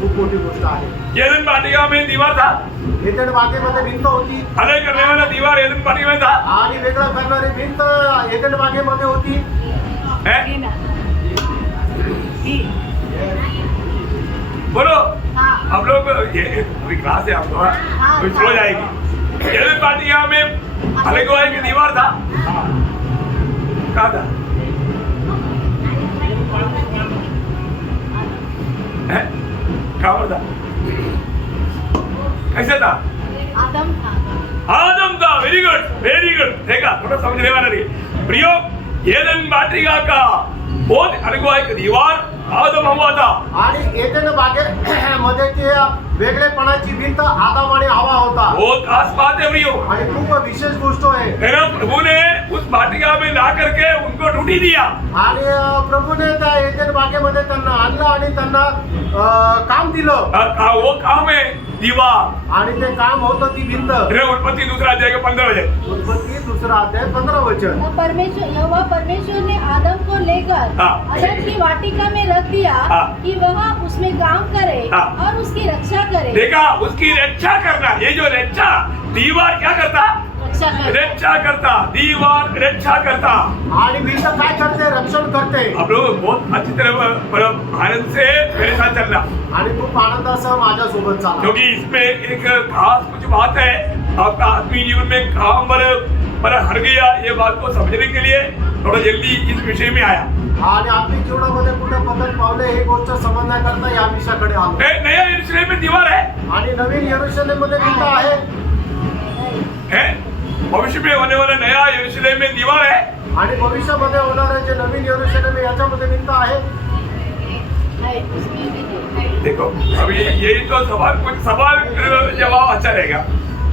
खूप मोठी गोष्ट आहे. एदन वाटिका में दीवार था. एदन बागेमध्ये भिंत होती. अलग करने वाला दीवार एदन वाटिका में था. आणि वेगळं करणारी भिंत एदन बागेमध्ये होती. बोलो. हाँ. हम लोग ये पूरी क्लास है आपको हाँ. हो जाएगी. एदन वाटिका में अलग की दीवार था. कहाँ था. कहाँ पर था. कैसे था. आदम था. आदम था. वेरी गुड देखा थोड़ा समझने वाला नहीं. प्रियो एदन वाटिका का बहुत अलग की दीवार आदम हवा था. आणि एदन बागेमध्ये ते वेगळेपणाची भिंत आदम आणि हवा होता. बहुत खास बात है प्रियो. आणि खूप विशेष गोष्ट आहे. मेरा प्रभु ने उस वाटिका में ला करके उनको ड्यूटी दिया. आणि प्रभूने त्या एदन बागेमध्ये त्यांना आणलं आणि त्यांना काम दिलं. वो काम है दीवार. आणि ते काम होतं ती भिंत. उत्पत्ति दूसरा अध्याय का 15 वचन. उत्पत्ती दुसरा अध्याय 15 वचन. परमेश्वर ने आदम को लेकर अदन की वाटिका में रख दिया कि वह उसमें काम करे और उसकी रक्षा करे. देखा उसकी रक्षा करना. ये जो रक्षा दीवार क्या करता. रक्षा करता. दीवार रक्षा करता. आणि भिंत काय करते. रक्षण करते. आप लोग बहुत अच्छी तरह आनंद से मेरे साथ चलना. आणि खूप आनंदासह माझ्या सोबत चाला. क्योंकि इसमें एक खास कुछ बात है. आपका आत्मीय जीवन में काम पर हर गया ये बात को समझने के लिए थोड़ा जल्दी इस विषय में आया. आणि आपली जीवनामध्ये कुठे बदल पावले हे गोष्ट समजण्याकरता या विषयाकडे आलो. नया यरूशलेम में दीवार है. आणि नवीन यरूशलेम मध्ये भिंत आहे. भविष्य में होने वाला नया यरूशलेम में दीवार है. आणि भविष्यामध्ये होणारे जे नवीन यरूशलेम याच्यामध्ये भिंत आहे. है, उसमें भी है। देखो अभी यही तो सवाल जवाब अच्छा रहेगा।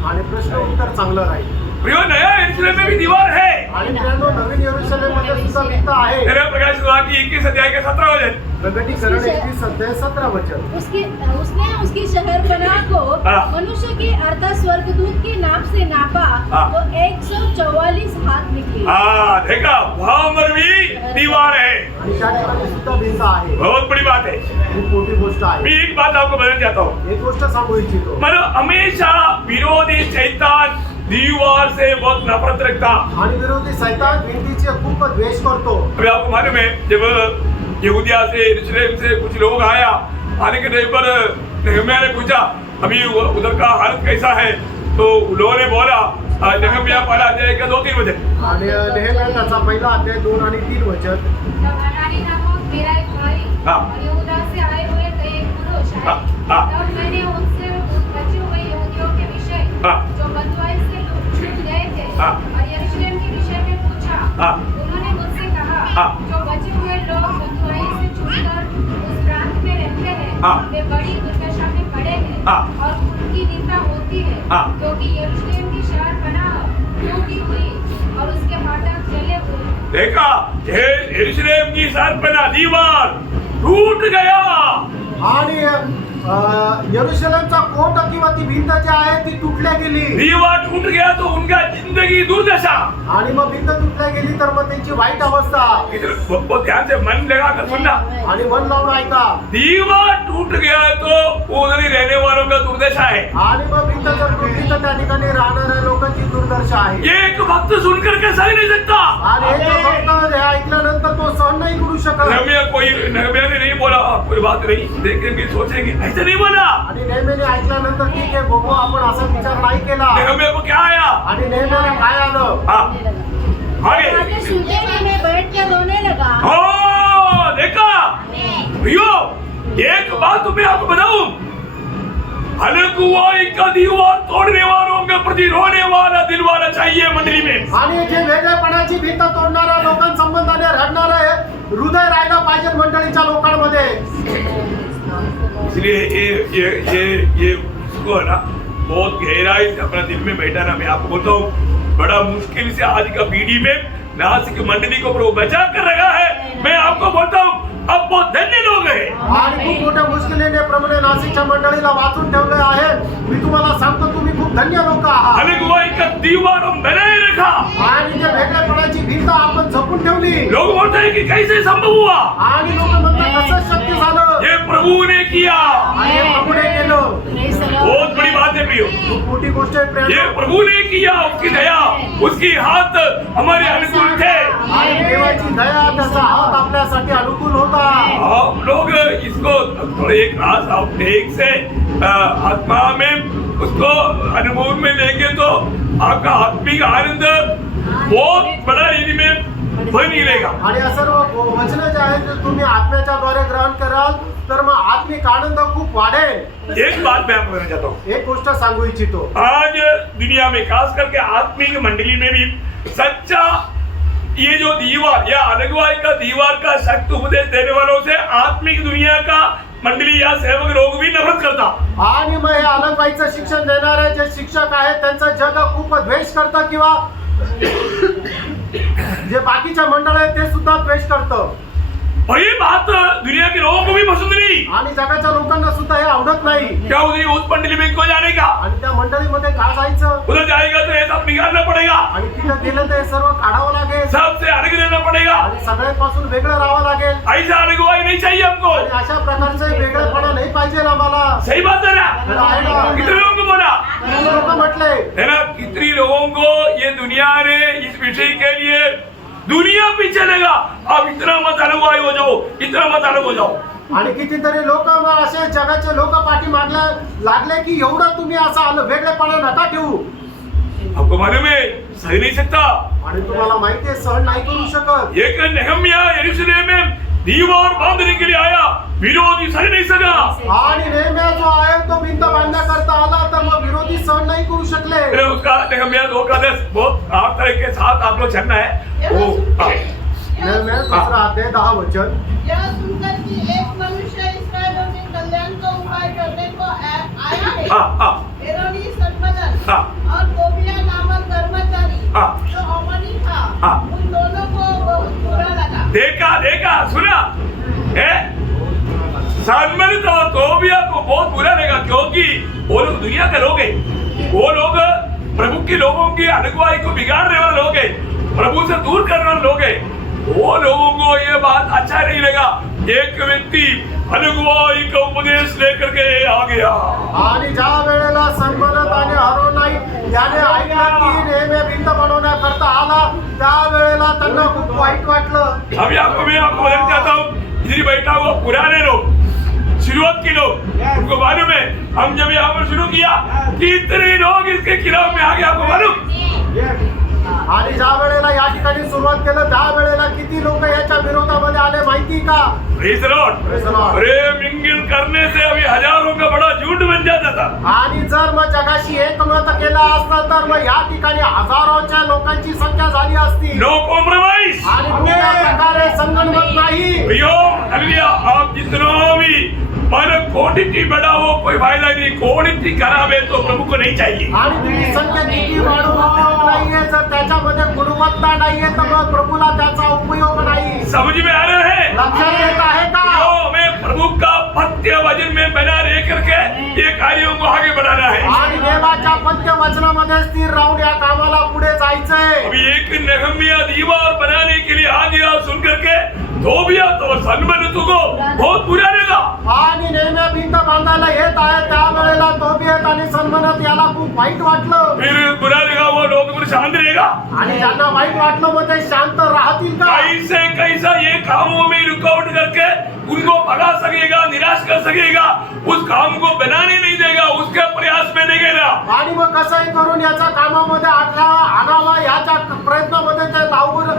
आणि प्रश्न उत्तर चांगलं राहील. प्रियो नया यरूशलेम में भी दीवार है। आणि मित्रांनो नवीन यरूशलेम मध्ये सुद्धा भिंत आहे. तेरा प्रकाश हुआ कि 21 अध्याय के 17 वचन। प्रकटीकरण 21 अध्याय 17 वचन. उसने उसकी शहरपनाह को मनुष्य के अर्थात स्वर्गदूत के नाप से नापा तो 144 हाथ निकली। हाँ देखा वहां पर भी दीवार है। आणि त्या ठिकाणी सुद्धा भिंत आहे. बहुत बड़ी बात है। खूप मोठी गोष्ट आहे. मैं एक बात आपको बताना चाहता हूँ। एक गोष्ट सांगू इच्छितो. मतलब हमेशा विरोधी शैतान दीवार से बहुत नफरत रखता। आणि विरोधी शैतान भिंतीचे खूप द्वेष करतो. अभी आपको मालूम है जब यहूदिया से यरूशलेम से कुछ लोग आया आने के टाइम पर नहम्याह ने पूछा अभी उधर का हालत कैसा है, तो लोगों ने बोला नहम्याह पहला अध्याय का 2-3 वचन। आणि नेहम्याह त्याचा पहिला अध्याय 2 आणि 3 वचन. तब हनानी नामक मेरा एक भाई हाँ। और यहूदा से आए हुए कई पुरुष आए। हाँ। तब मैंने उनसे बचे हुए यहूदियों के विषय हाँ। जो बंधुआई से छूट गए थे हाँ। और यरूशलेम के विषय में पूछा। हाँ। उन्होंने मुझसे कहा हाँ। जो बचे हुए लोग बंधुआई से छूटकर उस प्रांत में रहते हैं हाँ। वे बड़ी दुर्दशा में पड़े हैं हाँ। और उनकी निंदा होती है हाँ। क्योंकि यरूशलेम की शहर पनाह टूटी हुई और उसके फाटक जले हुए। देखा यरूशलेम की सरपना दीवार टूट गया। आणि यरूशलेमचा कोट किंवा ती भिंत जी आहे ती तुटल्या गेली. दीवार टूट गया तो उनका जिंदगी दुर्दशा। आणि मग भिंत तुटल्या गेली तर मग त्यांची वाईट अवस्था. इधर बहुत ध्यान से मन लगा कर सुनना। आणि मन लावून ऐका. दीवार टूट गया तो उधर ही रहने वालों का दुर्दशा है। आणि मग भिंत जर तुटली तर त्या ठिकाणी राहणाऱ्या लोकांची दुर्दशा आहे. ये एक भक्त सुनकर के सह नहीं सकता। आणि हे जर फक्त हे ऐकल्यानंतर तो सहन नाही करू शकत. नहम्याह ने नहीं बोला कोई बात नहीं, देखेंगे सोचेंगे, ऐसे नहीं बोला। आणि नेहमीने ऐकल्यानंतर ठीक आहे बघू आपण असा विचार नाही केला. नहम्याह को क्या आया? आणि नेहमीने काय आलं. हाँ आगे आगे सुनते ही मैं बैठ कर रोने लगा। ओ देखा भैया एक बात तुम्हें आपको बताऊं, हलकुआई का दीवार तोड़ने वालों के प्रति रोने वाला दिल वाला चाहिए मंडली में। आणि जे वेगळेपणाची भिंत तोडणाऱ्या लोकांसंबंधाने रडणारे हृदय राहायला पाहिजे मंडळीच्या लोकांमध्ये. इसलिए ये इसको है ना बहुत गहराई से अपना दिल में बैठा ना। मैं आपको बोलता हूँ बड़ा मुश्किल से आज का पीढ़ी में नासिक मंडली को प्रभु बचा कर रखा है। मैं आपको बोलता हूँ अब बहुत धन्य लोग हैं। आणि खूप मोठ्या मुश्किलीने प्रभूने नाशिकच्या मंडळीला वाचून ठेवले आहे. मी तुम्हाला सांगतो तुम्ही खूप धन्य लोक आहात. हलकुआई का दीवार हम बनाए रखा। आणि जे वेगळेपणाची भिंत आपण जपून ठेवली. लोग बोलते हैं कि कैसे संभव हुआ? आणि लोक म्हणतात कसं शक्य झालं. ये प्रभु ने किया। आणि हे प्रभूने केलं. बहुत बड़ी बात है प्रियो, खूप मोठी गोष्ट आहे प्रेम. ये प्रभु ने किया। उसकी दया उसकी हाथ हमारे अनुकूल थे। आणि देवाची दया त्याचा हात आपल्यासाठी अनुकूल होता. आप लोग इसको थोड़े एक रास आप एक से आत्मा में उसको अनुभव में लेंगे तो आपका आत्मिक आनंद बहुत बड़ा इनमें भर निकलेगा। आणि या सर्व वचन जे आहेत ते तुम्ही आत्म्याच्या द्वारे ग्रहण कराल तर मग आत्मिक आनंद खूप वाढेल. एक बात मैं आपको कहना चाहता हूँ, एक गोष्ट सांगू इच्छितो. आज दुनिया में खास करके आत्मिक मंडली में भी सच्चा ये जो दीवार या अगुवाई का दीवार का सख्त उपदेश देने वालों से आत्मिक दुनिया का मंडली या सेवक लोग भी नफरत करता। आणि मग हे अलगबाईचं शिक्षण देणारे जे शिक्षक आहेत त्यांचा जग खूप द्वेष करतं किंवा जे बाकीचे मंडळ आहेत ते सुद्धा द्वेष करतं. और ये बात दुनिया के लोगों को भी पसंद नहीं। आणि जगाच्या लोकांना सुद्धा हे आवडत नाही. क्या उस मंडली में क्यों जाने का? आणि त्या मंडळीमध्ये का जायचं. उधर जाएगा तो ये सब निकालना पड़ेगा, आणि तिथं गेलं तर हे सर्व काढावं लागेल. सबसे अलग रहना पड़ेगा। आणि सगळ्यांपासून वेगळं राहावं लागेल. ऐसा अगुवाई नहीं चाहिए हमको। आणि अशा प्रकारचं वेगळेपणा नाही पाहिजे आम्हाला. सही बात है ना? आहे ना? कितने लोगों को बोला लोक म्हटले है ना? कितनी लोगों को ये दुनिया ने इस विषय के लिए दुनिया पीछे लगा, आप इतना मत अलग हो जाओ, इतना मत अलग हो जाओ। आणि कितीतरी लोक असे जगाचे लोक पाठी मागला लागले की एवढं तुम्ही असं आलं वेगळेपणा नका ठेवू. आपको मालूम है सही नहीं सकता। आणि तुम्हाला माहिती आहे सहन नाही करू शकत. एक नहम्याह यरूशलेम में दीवार बांधने के लिए आया, विरोधी सही नहीं सका। आणि नेहम्याह जो आहे तो भिंत बांधण्याकरता आला तर मग विरोधी सहन नहीं करू शकले. फिर उसका नहम्याह 2 का 10 बहुत आठ तरह के साथ आप लोग चलना है वो। नेहम्याह 2 अध्याय 10 वचन. यह सुनकर कि एक मनुष्य हेरोनी सनबलत हाँ। और तोबिया नामक कर्मचारी हाँ। जो अमनी था, हाँ। उन दोनों को बहुत बुरा लगा। देखा देखा सुना है। सनबलत और तोबिया को बहुत बुरा लगा क्योंकि वो लोग दुनिया के लोग हैं। वो लोग प्रभु के लोगों की अगुवाई को बिगाड़ने वाले लोग हैं, प्रभु से दूर करने वाले लोग हैं। वो लोगों को ये बात अच्छा नहीं लगा। एक व्यक्ति अगुवाई का उपदेश लेकर के आ गया। आणि ज्या वेळेला सनबलत आणि हरोनाई याने ऐकलं की नेहमी भिंत बनवण्याकरता आला, त्या वेळेला त्यांना खूप वाईट वाटलं. अभी मैं आपको बताना चाहता हूँ, इधर बैठा हुआ पुराने लोग, शुरुआत के लोग, उनको मालूम है हम जब यहाँ पर शुरू किया कितने लोग इसके खिलाफ में आ गए, आपको मालूम? आणि ज्या वेळेला या ठिकाणी सुरुवात केलं त्या वेळेला किती लोक याच्या विरोधामध्ये आले माहिती का? Praise the Lord. Praise the Lord. अरे मिंगल करने से अभी हजारों का बड़ा झूठ बन जाता था। आणि जर मग जगाशी एकमत केलं असतं तर मग या ठिकाणी हजारोच्या लोकांची संख्या झाली असती. No compromise. आणि कुठल्या प्रकारे संगनमत नाही. प्रियो, हालेलुया, आप जितना भी मन क्वांटिटी बढ़ाओ कोई फायदा नहीं, क्वालिटी खराब है तो प्रभु को नहीं चाहिए। आणि तुम्ही संख्या किती वाढवून उपयोग नाहीये, जर त्याच्यामध्ये गुणवत्ता नाहीये तर मग प्रभूला त्याचा उपयोग नाही. समझ में आ रहा है? लक्षात येत आहे का? प्रियो, हमें प्रभु का पत्य वचन में बना रह करके ये कार्यों को आगे बढ़ाना है। आणि देवाच्या पत्य वचनामध्ये स्थिर राहून या कामाला पुढे जायचंय. अभी एक नहम्या दीवार बनाने के लिए आ गया, सुन करके तोबिया तो सनबलत को बहुत बुरा लगा। आणि नेहमी भिंत बांधायला येत आहे त्यावेळेला तोबियत आणि सनबलत याला खूप वाईट वाटलं. फिर बुरा लगा वो लोग फिर शांत रहेगा। आणि ज्यांना वाईट वाटलं मग ते शांत राहतील का? कैसे कैसा ये कामों में रुकावट करके उनको भगा सकेगा, निराश कर सकेगा, उस काम को बनाने नहीं देगा, उसके प्रयास में नहीं गेला। आणि मग कसंही करून याच्या कामामध्ये आणावा याच्या प्रयत्नामध्ये ते लावून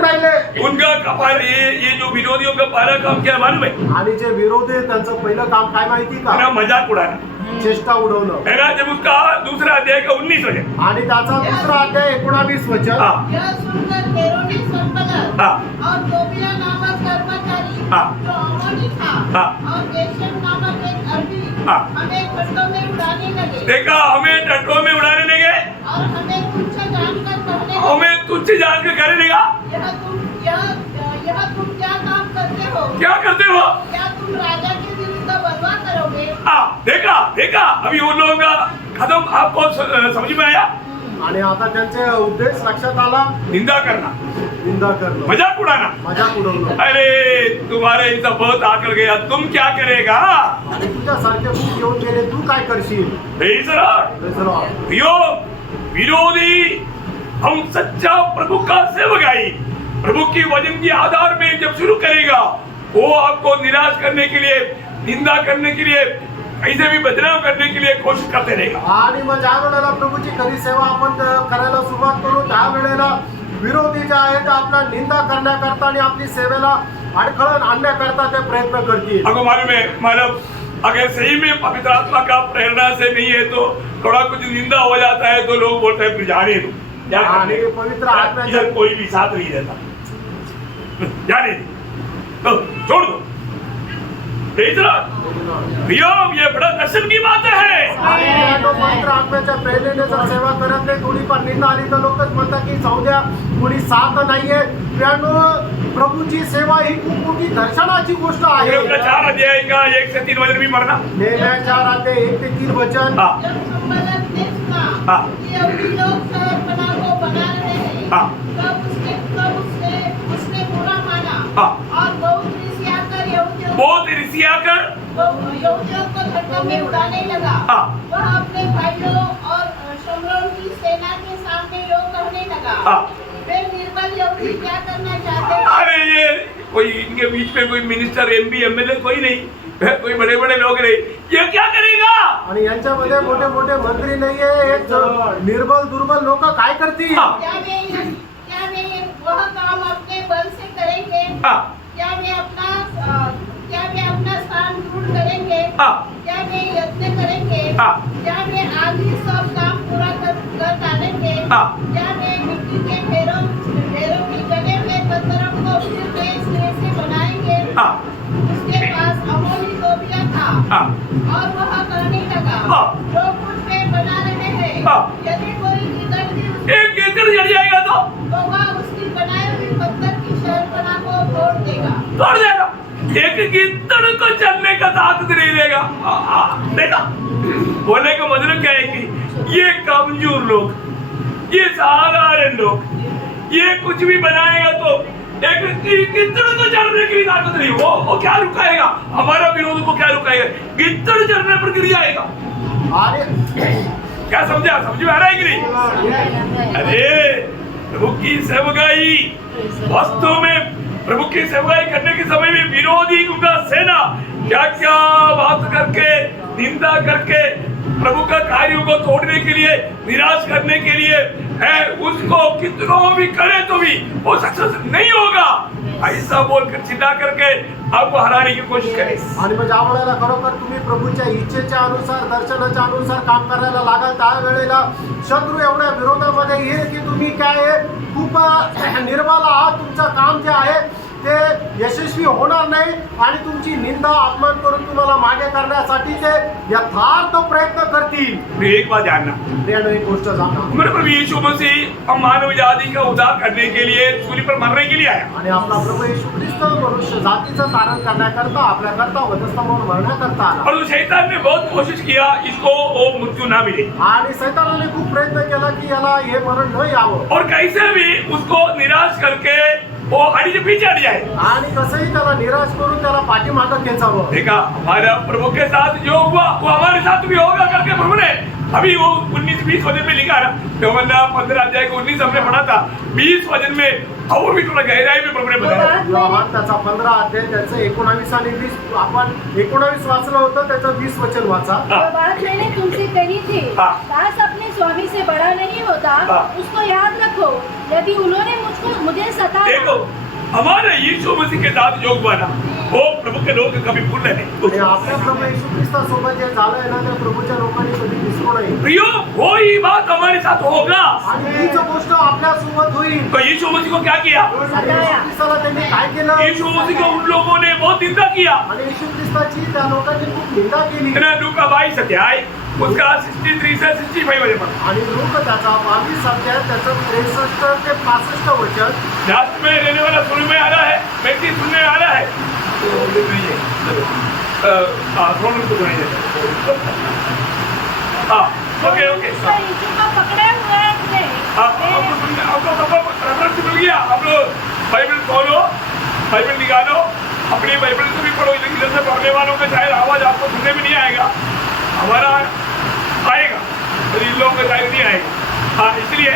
राहिले. उनका कपाल ये जो विरोधियों का पहला काम क्या मालूम है? आणि जे विरोधी आहेत, त्यांचं पहिलं काम काय माहिती ना का? मजाक उड़ाना चेष्टा उडवणं. है ना। जब उसका दूसरा अध्याय का 19 है। आणि त्याचा दुसरा अध्याय 19 वचन. हाँ। यह सुनकर हेरोनी सनबलत हाँ। और तोबिया नामक कर्मचारी हाँ। जो अमनी था हाँ। और गेशम नामक एक अरबी हाँ। हमें खड्डों में उड़ाने लगे देखा, हमें टट्टों में उड़ाने लगे, और हमें तुच्छ जानकर कहने लगे, हमें तुच्छ जान के कहने लगा। यह तुम क्या काम करते हो? क्या करते हो? क्या तुम राजा के विरुद्ध बलवा करोगे? देखा देखा, अभी उन लोगों का खत्म आपको समझ में आया? आणि आता त्यांचे उद्देश लक्षात आला. निंदा करना, निंदा करणं, मजाक उड़ाना। मजाक उडवणं. अरे तुम्हारे इतना बहुत आकर गया, तुम क्या करेगा? आणि तुझ्यासारखे खूप येऊन गेले, तू काय करशील? Praise the Lord. Praise the Lord. प्रियो, विरोधी हम सच्चा प्रभु का सेवकाई प्रभु की वचन के आधार में जब शुरू करेगा, वो आपको निराश करने के लिए, निंदा करने के लिए, कैसे भी बदनाम करने के लिए कोशिश करते रहेगा। आणि मग ज्या वेळेला प्रभूची खरी सेवा आपण करायला सुरुवात करू त्यावेळेला विरोधी जे आहेत आपला निंदा करण्याकरता आणि आपली सेवेला अडखळण आणण्याकरता ते प्रयत्न करतील. आपको मालूम है, मतलब अगर सही में पवित्र आत्मा का प्रेरणा से नहीं है तो थोड़ा कुछ निंदा हो जाता है तो लोग बोलते हैं फिर जाने दो, क्या आणि करने? पवित्र आत्म्याच्या इधर कोई भी साथ नहीं रहता, जाने दो, तो छोड़ दो। Praise the Lord. प्रियो, ये बड़ा दर्शन की बात है। आणि यानो पवित्र आत्म्याच्या प्रेरणेने जर सेवा करत नाही, थोडीफार निंदा आली तर लोकच म्हणतात की जाऊ द्या, कोणी साथ नाहीये. यानो प्रभूची सेवा ही खूप मोठी दर्शनाची गोष्ट आहे. 4 अध्याय का 1 से 3 वचन भी पढ़ना। नेहम्या 4 अध्याय 1 ते 3 वचन. हाँ। जब सनबलत ने सुना हाँ। कि यहूदी लोग शहरपनाह को बना रहे हैं, हाँ। तब उसने बुरा माना हाँ। और बहुत ऋषियाकर बहुत ऋषियाकर यहूदियों को खड्डों में उड़ाने लगा। हाँ। वह अपने भाइयों और शमरोन की सेना के सामने योग कहने लगा, हाँ। वे निर्बल यहूदी क्या करना चाहते हैं? अरे ये कोई इनके बीच में कोई मिनिस्टर, एमपी, एमएलए कोई नहीं, कोई बड़े बड़े लोग नहीं, ये क्या करेगा? आणि यांच्यामध्ये मोठे मोठे मंत्री नाहीये, एक निर्बल दुर्बल लोक काय करतील? हाँ। क्या वे वह काम अपने बल से करेंगे? हाँ। क्या वे अपना स्थान दृढ़ करेंगे? हाँ। क्या वे यत्न करेंगे? हाँ। क्या वे आगे सब काम पूरा कर डालेंगे? हाँ। क्या वे मिट्टी के ढेरों की जले हुए पत्थरों को फिर नए सिरे से बनाएंगे? हाँ। उसके पास अमोनी तोबिया था हाँ। और वह कहने लगा, हाँ। जो कुछ वे बना रहे हैं, हाँ। यदि कोई गिदड़ भी एक कीचड़ जड़ जाएगा तो वह उसकी बनाई हुई पत्थर की शहरपनाह को तोड़ देगा। तोड़ देगा। एक कीचड़ को चलने का ताकत नहीं रहेगा। देखा बोलने का मतलब क्या है कि ये कमजोर लोग, ये साधारण लोग, ये कुछ भी बनाएगा तो एक गिद्दड़ को चढ़ने की ताकत नहीं। वो क्या रुकाएगा? हमारा विरोध को क्या रुकाएगा? गिद्दड़ चढ़ने पर गिर जाएगा। क्या समझा? समझ में आ रहा है कि नहीं? अरे प्रभु की सेवकाई, वास्तव में प्रभु की सेवकाई करने के समय में विरोधी उनका सेना क्या क्या बात करके, निंदा करके, प्रभु का कार्यों को तोड़ने के लिए, निराश करने के लिए है, उसको कितना भी करे तो भी वो सक्सेस नहीं होगा। ऐसा बोलकर चिल्ला करके आपको हराने की कोशिश करे। आणि मग ज्या वेळेला खरोखर तुम्ही प्रभूच्या इच्छेच्या अनुसार, दर्शनाच्या अनुसार काम करायला लागाल, त्यावेळेला शत्रू एवढ्या विरोधामध्ये येईल की तुम्ही काय खूप निर्बल आहात, तुमचं काम जे आहे ते यशस्वी होणार नाही आणि तुमची निंदा, अपमान करून तुम्हाला मागे करण्यासाठी ते यथार्थ प्रयत्न करतील। एक बात जानना, प्रियानो, एक गोष्ट जाणा, मेरे प्रभु यीशु मसीह हम मानव जाति का उद्धार करने के लिए सूली पर मरने के लिए आया। आणि आपला प्रभू येशू ख्रिस्त मनुष्य जातीचं तारण करण्याकरता, आपल्याकरता वधस्थ म्हणून मरण्याकरता आला। और शैतान ने बहुत कोशिश किया इसको वो मृत्यु ना मिले, आणि सैतानाने खूप प्रयत्न केला की याला हे मरण न यावं और कैसे भी उसको निराश करके वो आड़ी के पीछे हट जाए। आणि कसंही त्याला निराश करून त्याला पाठीमागं खेचावं। देखा हमारा प्रभु के साथ जो हुआ वो हमारे साथ भी होगा करके प्रभु ने अभी वो 19-20 वचन में लिखा ना, यहोन्ना 15 अध्याय को 19 हमने पढ़ा था, 20 वचन में और भी थोड़ा गहराई में प्रभु ने बताया। योहान त्याचा 15 अध्याय त्याचं 19 आणि 20, आपण 19 वाचलं होतं, त्याचं 20 वचन वाचा। जो बात मैंने तुमसे कही थी, हाँ। दास अपने स्वामी से बड़ा नहीं होता, हाँ। उसको याद रखो। यदि उन्होंने मुझे सताया, देखो हमारे यीशु मसीह के साथ जो हुआ ना, वो प्रभु के लोग कभी भूल आणि नहीं। आपल्या प्रभू येशू ख्रिस्तासोबत जे झालंय ना, त्या प्रभूच्या लोकांनी कधी विसरू नये प्रियो वही बात हमारे साथ होगा। आणि हीच गोष्ट आपल्यासोबत होईल। तो यीशु मसीह को क्या किया? आणि येशू ख्रिस्ताला त्यांनी काय केलं? यीशु मसीह को उन लोगों ने बहुत निंदा किया। आणि येशू ख्रिस्ताची त्या लोकांनी खूप निंदा केली। लूका 22 अध्याय उसका 63 से 65 वचन पर, आणि लोक त्याचा 22 अध्याय त्याचं 63 ते 65 वचन, जात में रहने वाला सुन में आ रहा है, व्यक्ति सुनने में आ रहा है तो सुन तो नहीं है। हाँ ओके ओके, यीशु को पकड़े हुए थे। आपको रेफरेंस मिल गया। आप लोग बाइबल खोलो, बाइबल निकालो, अपनी बाइबल से भी पढ़ो। इधर से पढ़ने वालों का शायद आवाज आपको सुनने में नहीं आएगा, हमारा आएगा और इन लोगों का शायद नहीं आएगा। हाँ इसलिए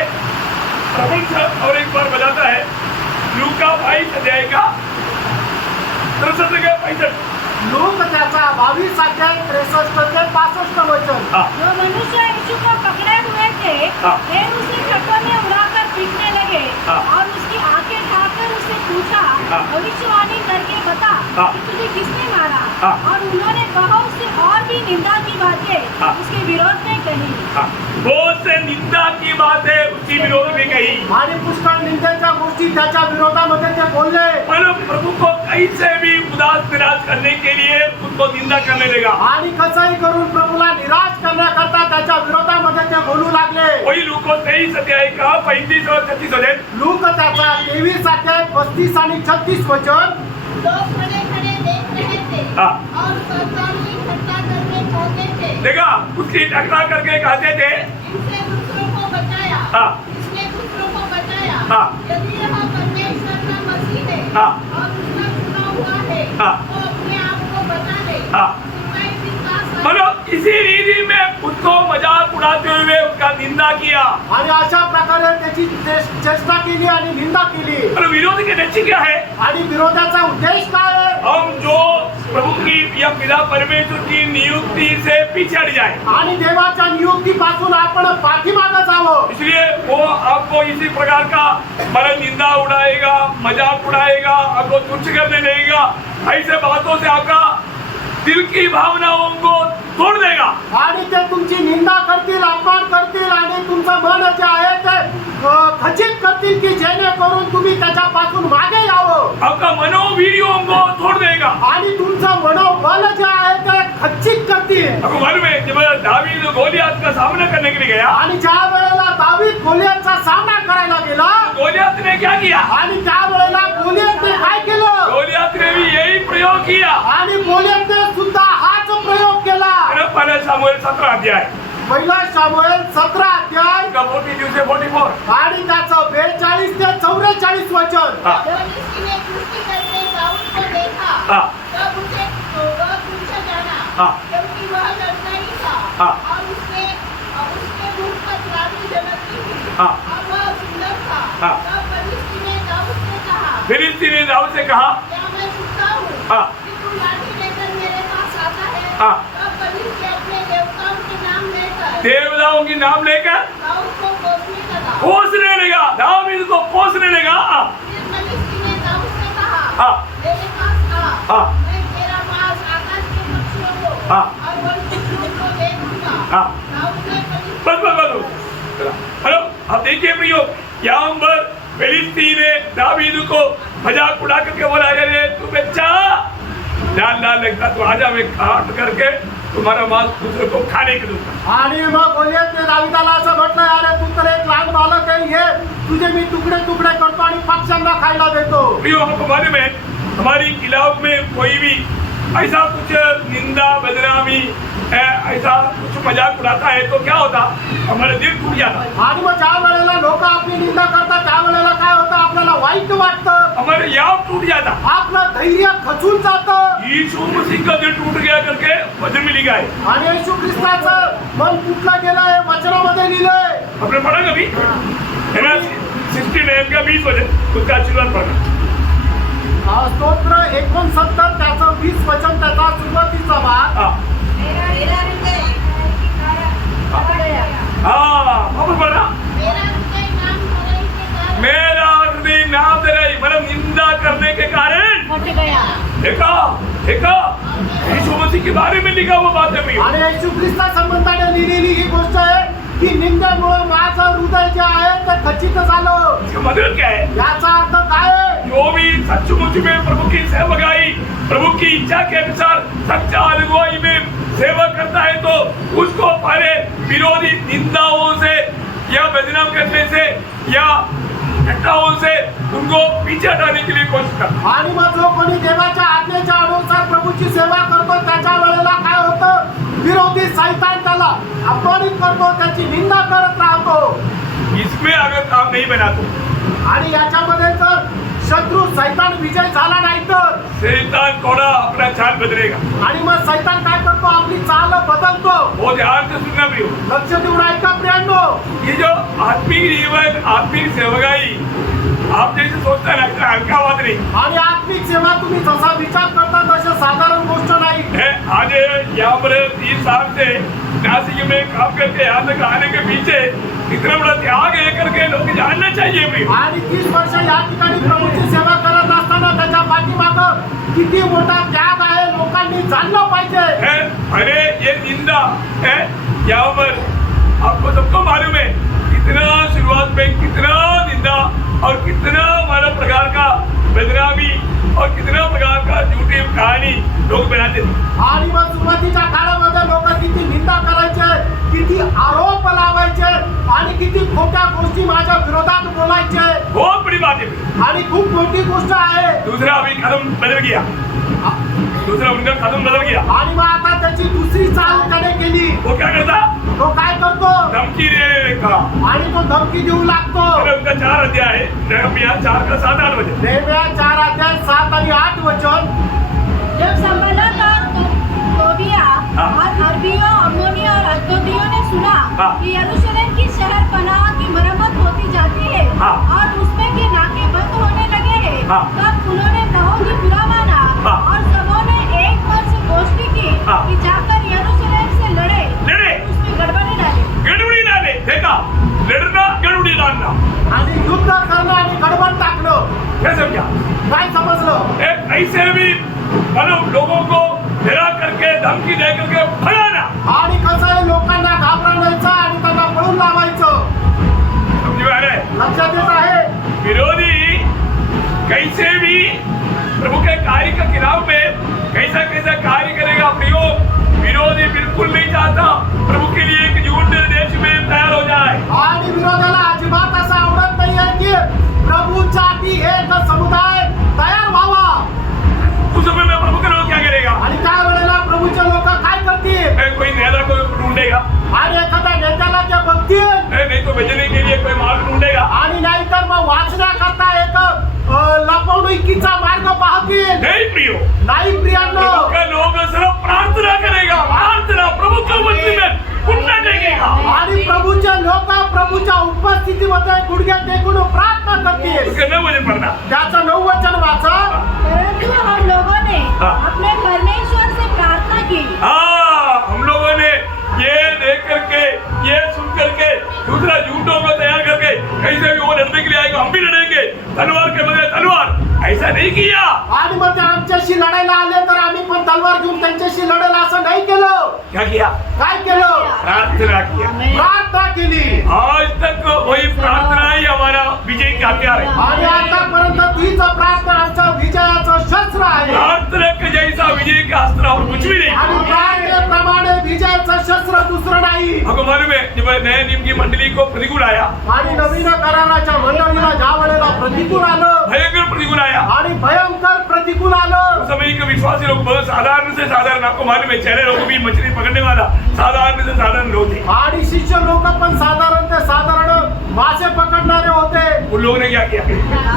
रेफरेंस और एक बार बजाता है, लूका 22 अध्याय का 63 से 65। लोक त्याचा 22 अध्याय 63 ते 65 वचन। हाँ जो मनुष्य यीशु को पकड़े हुए थे, हाँ। वे उसे खड्डों में उड़ाकर पीटने लगे हाँ। और उसकी आंखें ढाकर उससे पूछा, हाँ। भविष्यवाणी करके बता हाँ। कि तुझे किसने मारा? हाँ। और उन्होंने बहुत से और भी निंदा की बातें हाँ। उसके विरोध में कही। हाँ बहुत से निंदा की बात है उसकी विरोध में कही। आणि पुष्कळ निंदेच्या गोष्टी त्याच्या विरोधामध्ये ते बोलले। पर प्रभु को कैसे भी उदास निराश करने के लिए उनको निंदा करने लगा। आणि कसंही करून प्रभूला निराश करण्याकरता त्याच्या विरोधामध्ये ते बोलू लागले। वही लूका 23 अध्याय का 35 और 36 वचन, लूक त्याचा 23 अध्याय 35 आणि 36 वचन। लोग खड़े खड़े देख रहे थे हाँ। और शब्दावली इकट्ठा करके कहते थे, देखा उसकी टकरा करके कहते थे। इसने दूसरों को बचाया, हाँ। इसने दूसरों को बचाया। हाँ। यदि यह परमेश्वर का मसीह है हाँ। और उसका चुना हुआ है, हाँ। तो अपने आप को बचा ले। हाँ। सिपाही विश्वास मतलब इसी रीति में उसको मजाक उड़ाते हुए उसका निंदा किया आणि अशा प्रकारे त्याची चेष्टा केली आणि निंदा केली। और विरोध के लक्ष्य क्या है? आणि विरोधाचा उद्देश काय आहे? हम जो प्रभु की या पिता परमेश्वर की नियुक्ति से पीछे हट जाए। आणि देवाच्या नियुक्तीपासून आपण पाठीमागे जावं। इसलिए वो आपको इसी प्रकार का बड़ा निंदा उड़ाएगा, मजाक उड़ाएगा, आपको तुच्छ करने लगेगा। ऐसे बातों से आपका दिल की भावनाओं को तोड़ देगा। आणि ते तुमची निंदा करतील, अपमान करतील आणि तुमचं मन जे आहे ते खचित करतील की जेणेकरून तुम्ही त्याच्यापासून मागे यावं। आपका मनोवीर्यों को तोड़ देगा। आणि तुमचं मनोबल जे आहे ते खच्चित करतील करती है। आपको मालूम है जब दावीद गोलियत का सामना करने के लिए गया, आणि ज्या वेळेला दावीद गोलियतचा सामना करायला गेला गोलियत ने क्या किया? आणि त्या वेळेला गोलियतने काय केलं गोलियत ने भी यही प्रयोग किया। आणि गोलियतने सुद्धा हाच प्रयोग केला। पहला सामुएल 17 अध्याय पहिला शामुएल 17 अध्याय 42 से 44। आणि त्याचं 42 ते 44 वचन। हाँ। जब इसने कुश्ती करते दाऊद को देखा, हाँ। तब उसे वह पूछा जाना, हाँ। क्योंकि वह लड़का ही था, हाँ। और उसके मुख पर लाठी जनकती थी, हाँ। और वह सुंदर था। हाँ। तब फलिस्ती ने दाऊद से कहा, फिलिस्ती ने दाऊद से कहा, क्या मैं सुनता हूँ हाँ। कि तू लाठी लेकर मेरे पास आता है? हाँ। तब फलिस्ती अपने देवताओं के नाम लेकर देवताओं की नाम लेकर दाऊद को कोसने लगा। कोसने लगा, दावीद को कोसने लगा। फिर फलिस्ती ने दाऊद से कहा, हाँ। मेरे पास आ, हाँ। मैं तेरा पास आकाश के पक्षियों को हाँ। और वन पक्षियों को दे दूंगा। हाँ। दाऊद ने फलिस्ती बस हेलो, आप देखिए प्रियो, यहाँ पर फिलिस्ती ने दावीद को मजाक उड़ा करके बोला, अरे तू बच्चा जान ना लगता तो आजा, मैं काट करके तुम्हारा मांस दूसरे को खाने के दूंगा। आणि मग गोलियतने दावीदाला असं म्हटलं, अरे तू तर एक लहान बालक आहे, हे तुझे मी तुकडे तुकडे करतो आणि पक्ष्यांना खायला देतो। प्रियो, आपको मालूम है हमारी इलाकों में कोई भी ऐसा कुछ निंदा बदनामी ऐसा कुछ मजाक उड़ाता है तो क्या होता, हमारा दिल टूट जाता। आणि मग ज्या वेळेला लोक आपली निंदा करतात त्या वेळेला काय होतं, आपल्याला वाईट वाटतं, हमारे याद टूट जाता। आपलं धैर्य खचून जातं। यीशु मसीह का दिल टूट गया करके वचन में लिखा है। आणि येशू ख्रिस्ताचं मन तुटलं गेलं हे वचनामध्ये लिहिलंय। आपने पढ़ा कभी है ना? 69 का 20 वचन, उसका आशीर्वाद पढ़ना। स्तोत्र 69 त्याचं 20 वचन, त्याचा सुरुवातीचा भाग। हाँ मेरा हृदय की कारण हाँ। बढ़ गया। हाँ, वापस पढ़ना। मेरा हृदय नाम भलाई के कारण मेरा हृदय नाम तेरा मतलब निंदा करने के कारण फट गया। देखा देखा, यीशु मसीह के बारे में लिखा हुआ बात है प्रियो। आणि येशू ख्रिस्ता संबंधाने लिहिलेली ही गोष्ट आहे की निंदेमुळे माझं हृदय जे आहे ते खचित झालं। इसका मतलब क्या है? याचा अर्थ काय आहे? जो भी सचमुच में प्रभु की सेवकाई, प्रभु की इच्छा के अनुसार सच्चा अगुवाई में सेवा करता है तो उसको पहले विरोधी निंदाओं से या बदनाम करने से या घटनाओं से उनको पीछे हटाने के लिए कोशिश करता। आणि मग जो कोणी देवाच्या आज्ञेच्या अनुसार प्रभूची सेवा करतो त्याच्या वेळेला काय होतं, विरोधी सैतान त्याला अपमानित करतो, त्याची निंदा करत राहतो। इसमें अगर काम नहीं बना तो आणि याच्यामध्ये जर शत्रू सैतान विजय झाला नाही तर शैतान थोड़ा अपना चाल बदलेगा। आणि मग सैतान काय करतो, आपली चाल बदलतो। वो ध्यान से सुनना प्रियो, लक्ष देऊन ऐका प्रियांनो, ये जो आत्मिक जीवन आत्मिक सेवकाई आप जैसे सोचता है ना, हल्का बात नहीं आणि आत्मिक सेवा तुम्ही जसा विचार करता तसं साधारण गोष्ट नाही है। आज यहाँ पर 30 साल से नासिक में काम करके यहाँ तक आने के पीछे इतना बड़ा त्याग है करके लोग जानना चाहिए प्रियो। आणि 30 वर्ष या ठिकाणी प्रभूची सेवा करत असताना त्याच्या पाठीमागं किती मोठा त्याग आहे लोकांनी जाणलं पाहिजे। है अरे ये निंदा है, यहाँ पर आपको सबको मालूम है कितना शुरुआत में कितना निंदा और कितना हमारा प्रकार का बदनामी और कितना प्रकार का झूठी कहानी लोग बनाते थे। आणि मग सुरुवातीच्या काळामध्ये लोक किती निंदा करायचे, किती आरोप लावायचे आणि किती खोट्या गोष्टी माझ्या विरोधात बोलायचे। बहुत बड़ी बात है। आणि खूप मोठी गोष्ट आहे। दूसरा अभी कदम बदल गया, दूसरा उनका कदम बदल गया। आणि मग आता त्याची दुसरी चाल त्याने केली। वो क्या करता, तो काय करतो, धमकी देने का। आणि तो धमकी देऊ लागतो। उनका 4 अध्याय है, नहम्याह 4 का 7-8 वचन। नेहम्या 4 अध्याय 7 आणि 8 वचन। जब संबलत और तोबिया हाँ। और अरबियों, अम्मोनियों और अश्दोदियों ने सुना हाँ। कि यरूशलेम की शहर पनाह की मरम्मत होती जाती है हाँ। और उसमें के नाके बंद होने लगे हैं, हाँ। तब उन्होंने नहो की बुरा माना हाँ। और सबों ने एक मन से गोष्ठी की हाँ। कि जाकर यरूशलेम से लड़े, उसमें गड़बड़ी डाले। गड़बड़ी डाले, देखा, लड़ना गड़बड़ी डालना, आणि युद्ध करणं आणि गडबड टाकणं। क्या समझा? काय समजलं? ऐसे भी मतलब लोगों को डरा करके धमकी दे करके भगाना। आणि कसं आहे, लोकांना घाबरवायचं आणि त्यांना पळून लावायचं। समझ में आ रहा है? लक्षात येत आहे? विरोधी कैसे भी प्रभु के कार्य के खिलाफ में कैसा कैसा कार्य करेगा प्रियो, विरोधी के लिए एक झूठ देश में तैयार हो जाए। आणि विरोधाला अजिबात असं आवडत नाहीये की प्रभूसाठी एक समुदाय तयार व्हावा. उस समय में प्रभु का लोग क्या करेगा? आणि त्या वेळेला प्रभूचे लोक काय करतील? कोई नेता को ढूंढेगा, आणि एखाद्या नेत्याला ते बघतील, नहीं तो बचने के लिए कोई मार्ग ढूंढेगा। आणि नाहीतर मग वाचण्याकरता एक लपवणुकीचा मार्ग पाहतील. नहीं प्रियो, नाही प्रियांनो, प्रभु का लोग सिर्फ प्रार्थना करेगा, प्रार्थना प्रभु के मंदिर में घुटना टेकेगा। आणि प्रभूचे लोक प्रभूच्या उपस्थितीमध्ये गुडघे टेकून प्रार्थना करतील. उसका न वचन पढ़ना। त्याचं 9 वचन वाचा. परंतु हम लोगों ने हाँ। अपने परमेश्वर से प्रार्थना की हाँ, हम लोगों ने ये देख करके, ये सुन करके, दूसरा झूठों को तैयार करके कहीं से भी वो लड़ने के लिए आएगा, हम भी लड़ेंगे, तलवार के बगैर तलवार, ऐसा नहीं किया। आणि मग ते आमच्याशी लढायला आले तर आम्ही पण तलवार घेऊन त्यांच्याशी लढेल असं नाही केलं. क्या किया? काय केलं? प्रार्थना किया। प्रार्थना केली. आज तक वही प्रार्थना ही हमारा विजय का हथियार है। आणि आतापर्यंत तीच प्रार्थना आमच्या विजयाचं शस्त्र आहे. प्रार्थना के जैसा विजय का अस्त्र और कुछ भी नहीं। आणि प्रार्थनेप्रमाणे विजयाचं शस्त्र दुसरं नाही. आपको मालूम है जब नए नियम की मंडली को प्रतिकूल आया, आणि नवीन कराराच्या मंडळीला ज्या वेळेला प्रतिकूल आलं भयंकर प्रतिकूल आया, आणि भयंकर प्रतिकूल आलं, उस समय के विश्वासी लोग बहुत साधारण से साधारण, आपको मालूम है चेहरे लोग भी मछली पकड़ने वाला साधारण से साधारण लोग थे। आणि शिष्य लोक पण साधारण ते साधारण मासे पकडणारे होते. उन लोगों ने क्या किया?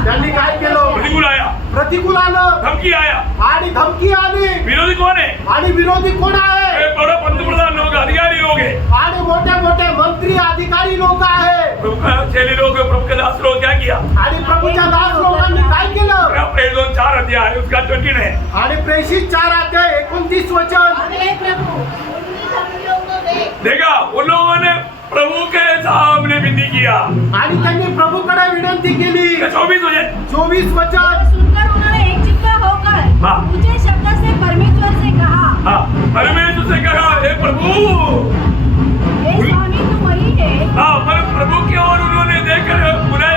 त्यांनी काय केलं? प्रतिकूल आया, प्रतिकूल आलं धमकी आया, आणि धमकी आली. विरोधी कौन है? आणि विरोधी कोण आहे? ये बड़ा पंतप्रधान लोग, अधिकारी लोग हैं, आणि मोठे मोठे मंत्री अधिकारी लोक आहे. प्रभु का चेले लोग, प्रभु के दास लोग क्या किया? आणि प्रभूच्या दास लोकांनी काय केलं? प्रेरित 4 अध्याय है, उसका 29 है। आणि प्रेषित 4 अध्याय 29 वचन. हे प्रभु उनकी धमकियों को देख देखा, उन लोगों ने प्रभु के सामने विनती किया। आणि त्यांनी प्रभूकडे विनंती केली. 24 वचन, 24 वचन. सुनकर उन्होंने एक चित्त होकर हाँ। ऊंचे शब्द से परमेश्वर से कहा, हाँ, परमेश्वर से कहा, हे प्रभु। हे स्वामी तुम वही है हाँ, पर प्रभु की ओर उन्होंने देखकर बुलाया